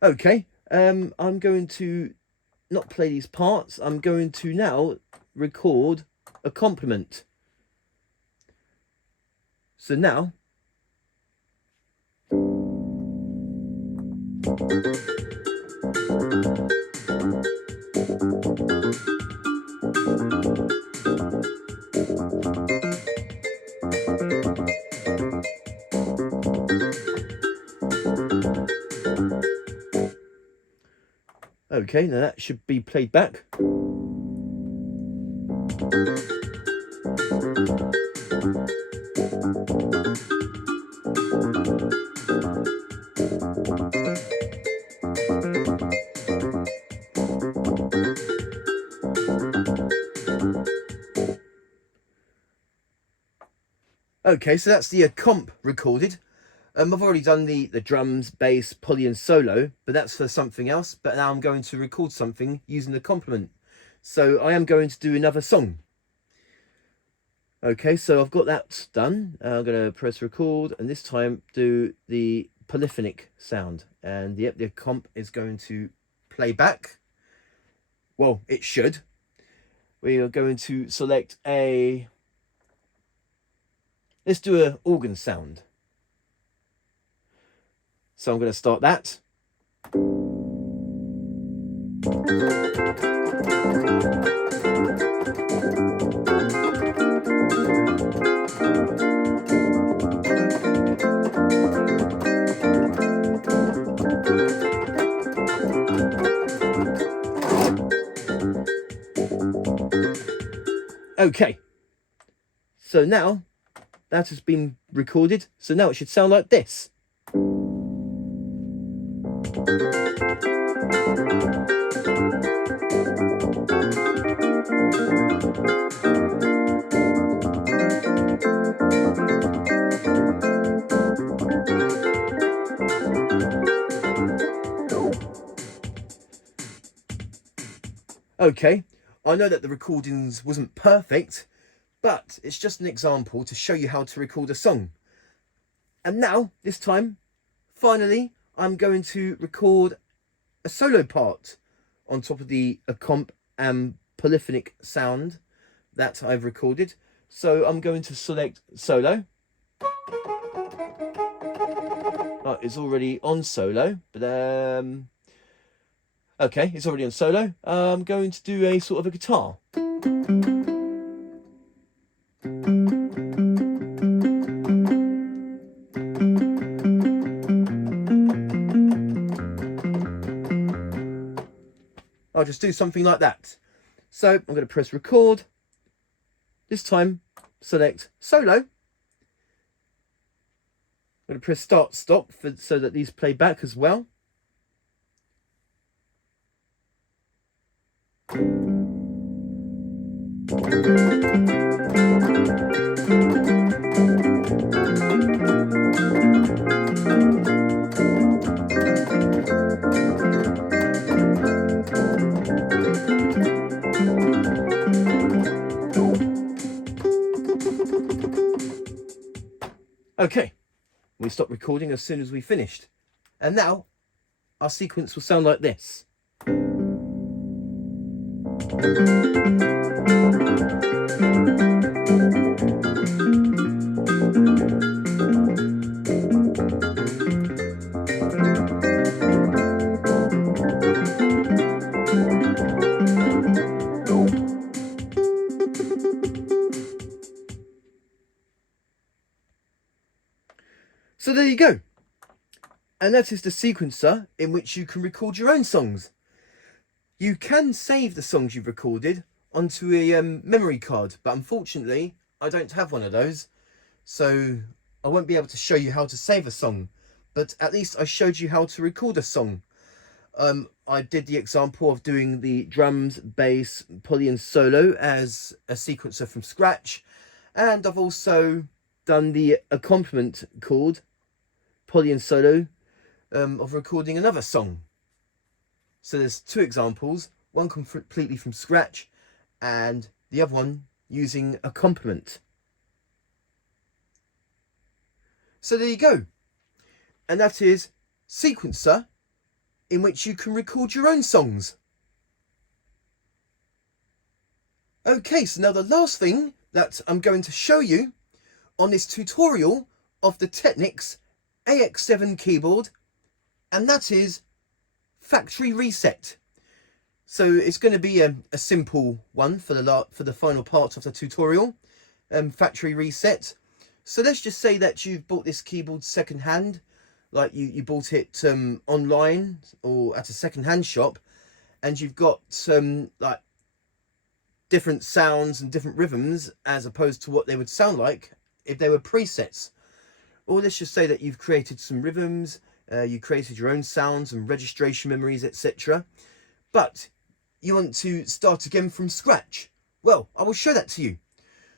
Okay, I'm going to not play these parts. I'm going to now record a complement. So now okay, now that should be played back. Okay, so that's the comp recorded. I've already done the drums, bass, poly and solo, but that's for something else. But now I'm going to record something using the complement. So I am going to do another song. Okay, so I've got that done. I'm going to press record, and this time do the polyphonic sound. And the comp is going to play back. Well, it should. We are going to select a... Let's do an organ sound. So I'm going to start that. Okay. So now that has been recorded. So now it should sound like this. Okay, I know that the recordings wasn't perfect, but it's just an example to show you how to record a song. And now, this time, finally, I'm going to record a solo part on top of the comp and polyphonic sound that I've recorded. So I'm going to select solo. Oh, it's already on solo, but okay, it's already on solo. I'm going to do a sort of a guitar. I'll just do something like that. So I'm going to press record. This time, select solo, going to press start stop so that these play back as well. Okay, we stopped recording as soon as we finished. And now our sequence will sound like this. So there you go. And that is the sequencer in which you can record your own songs. You can save the songs you've recorded onto a memory card, but unfortunately I don't have one of those, so I won't be able to show you how to save a song, but at least I showed you how to record a song. I did the example of doing the drums, bass, poly and solo as a sequencer from scratch, and I've also done the accompaniment chord, poly and solo, of recording another song. So there's two examples, one completely from scratch and the other one using accompaniment. So there you go. And that is sequencer in which you can record your own songs. Okay, so now the last thing that I'm going to show you on this tutorial of the Technics AX7 keyboard, and that is factory reset. So it's going to be a simple one for the final part of the tutorial, factory reset. So let's just say that you've bought this keyboard second-hand, like you bought it online or at a second-hand shop, and you've got some like different sounds and different rhythms as opposed to what they would sound like if they were presets. Or let's just say that you've created some rhythms, you created your own sounds and registration memories, etc. But you want to start again from scratch. Well, I will show that to you.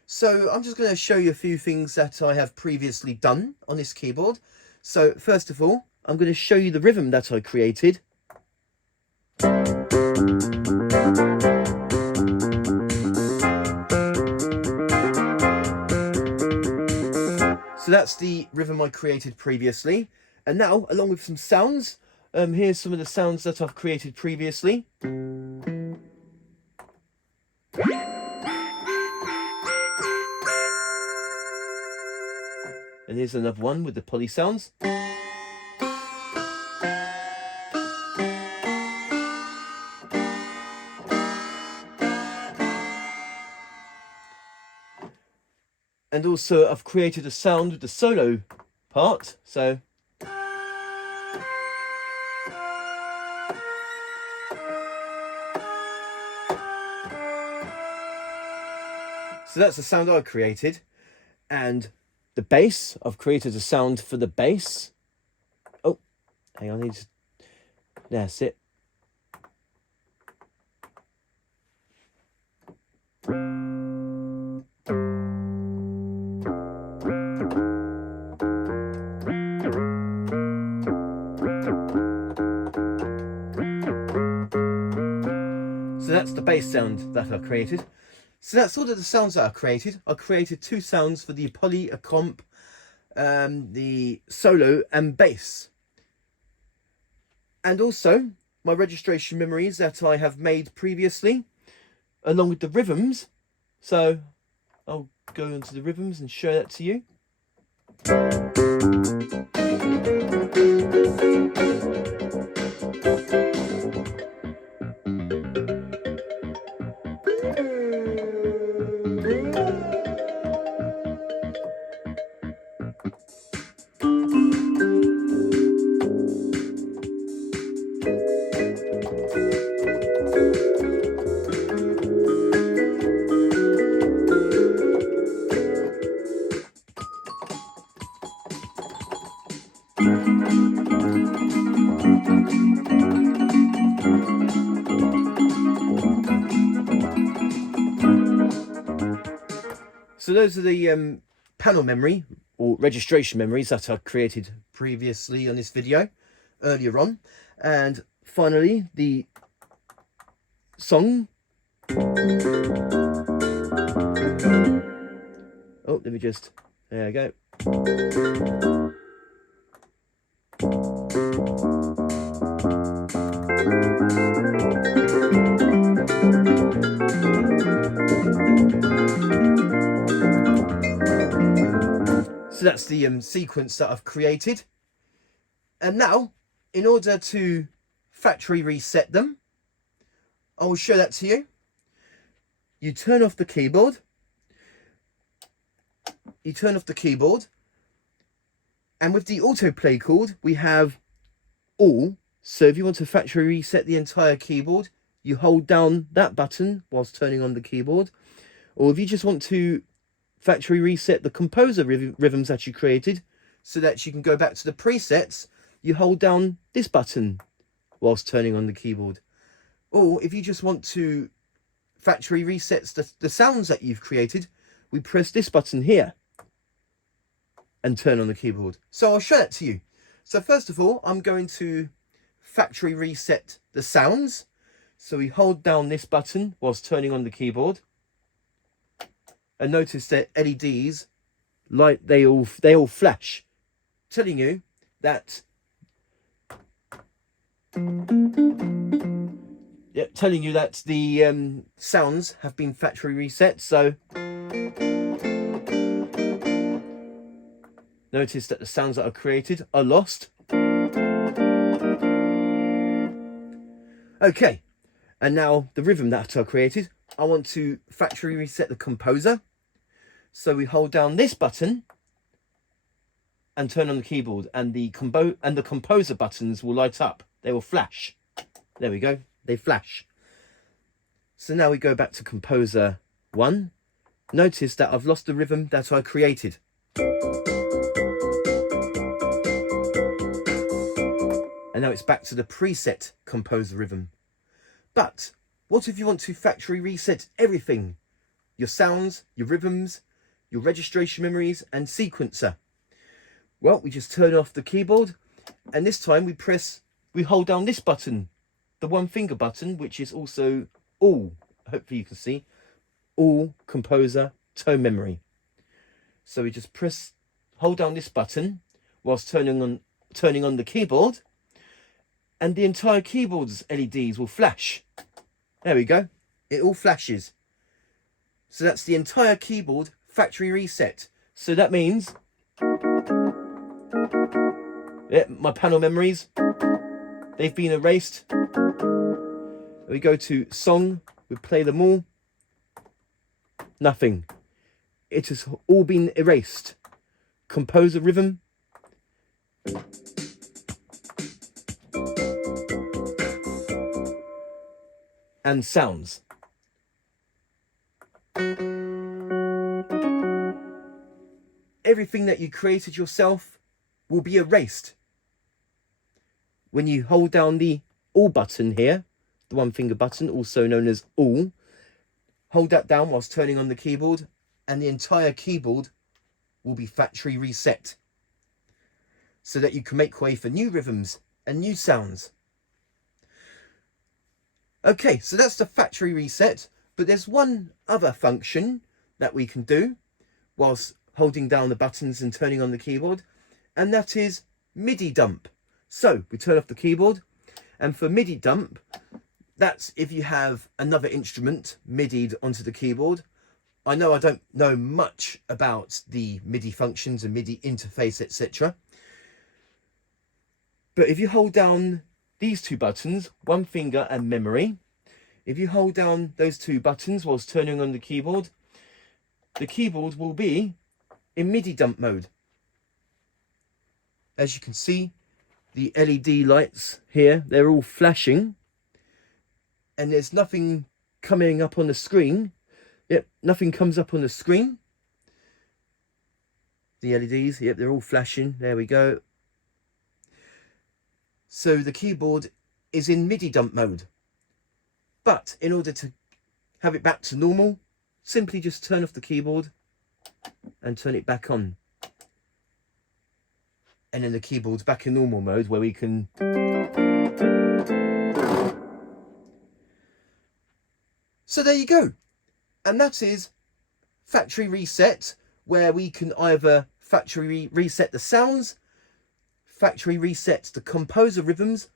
So I'm just going to show you a few things that I have previously done on this keyboard. So first of all, I'm going to show you the rhythm that I created. So that's the rhythm I created previously. And now, along with some sounds, here's some of the sounds that I've created previously. And here's another one with the poly sounds. And also I've created a sound with the solo part, so that's the sound I created. And the bass, I've created a sound for the bass. Oh, hang on, that's it. So that's the bass sound that I've created. So that's all of the sounds that I created. I created two sounds for the poly, accomp, the solo and bass. And also my registration memories that I have made previously, along with the rhythms. So I'll go into the rhythms and show that to you. So those are the panel memory or registration memories that I created previously on this video earlier on. And finally, the song. Oh, let me just, there I go. So that's the sequence that I've created. And now, in order to factory reset them, I will show that to you. You turn off the keyboard. You turn off the keyboard. And with the autoplay chord, we have all. So if you want to factory reset the entire keyboard, you hold down that button whilst turning on the keyboard. Or if you just want to factory reset the composer rhythms that you created so that you can go back to the presets, you hold down this button whilst turning on the keyboard. Or if you just want to factory reset the sounds that you've created, we press this button here and turn on the keyboard. So I'll show that to you. So first of all, I'm going to factory reset the sounds. So we hold down this button whilst turning on the keyboard. And notice that LEDs, like they all flash, telling you that the sounds have been factory reset. So notice that the sounds that are created are lost. Okay, and now the rhythm that I created, I want to factory reset the composer. So we hold down this button and turn on the keyboard, and the composer buttons will light up. They will flash. There we go. They flash. So now we go back to composer 1. Notice that I've lost the rhythm that I created. And now it's back to the preset composer rhythm. But what if you want to factory reset everything? Your sounds, your rhythms, your registration memories and sequencer. Well, we just turn off the keyboard, and this time we hold down this button, the one finger button, which is also all, hopefully you can see, all composer tone memory. So we just hold down this button whilst turning on the keyboard, and the entire keyboard's LEDs will flash. There we go. It all flashes. So that's the entire keyboard factory reset. So that means my panel memories, they've been erased. We go to song, we play them all. Nothing. It has all been erased. Composer rhythm. And sounds. Everything that you created yourself will be erased. When you hold down the all button here, the one finger button, also known as all, hold that down whilst turning on the keyboard, and the entire keyboard will be factory reset so that you can make way for new rhythms and new sounds. Okay, so that's the factory reset, but there's one other function that we can do whilst holding down the buttons and turning on the keyboard, and that is MIDI dump. So we turn off the keyboard, and for MIDI dump, that's if you have another instrument MIDI'd onto the keyboard. I know I don't know much about the MIDI functions and MIDI interface, etc. But if you hold down these two buttons, one finger and memory, if you hold down those two buttons whilst turning on the keyboard will be in MIDI dump mode. As you can see, the LED lights here, they're all flashing, and there's nothing coming up on the screen. Yep, nothing comes up on the screen. The LEDs, yep, they're all flashing. There we go. So the keyboard is in MIDI dump mode. But in order to have it back to normal, simply just turn off the keyboard and turn it back on. And then the keyboard's back in normal mode where we can... So there you go. And that is factory reset, where we can either factory reset the sounds, factory reset the composer rhythms,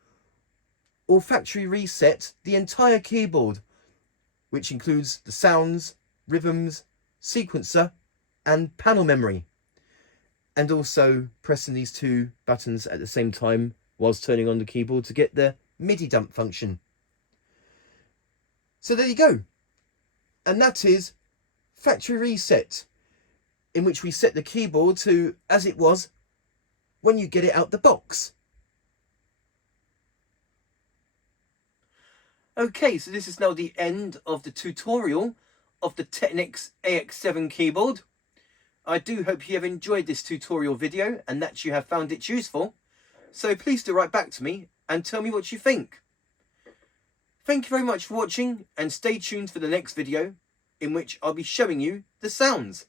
or factory reset the entire keyboard, which includes the sounds, rhythms, sequencer, and panel memory. And also pressing these two buttons at the same time whilst turning on the keyboard to get the MIDI dump function. So there you go. And that is factory reset, in which we set the keyboard to as it was when you get it out the box. Okay, so this is now the end of the tutorial of the Technics AX7 keyboard. I do hope you have enjoyed this tutorial video and that you have found it useful. So please do write back to me and tell me what you think. Thank you very much for watching, and stay tuned for the next video in which I'll be showing you the sounds.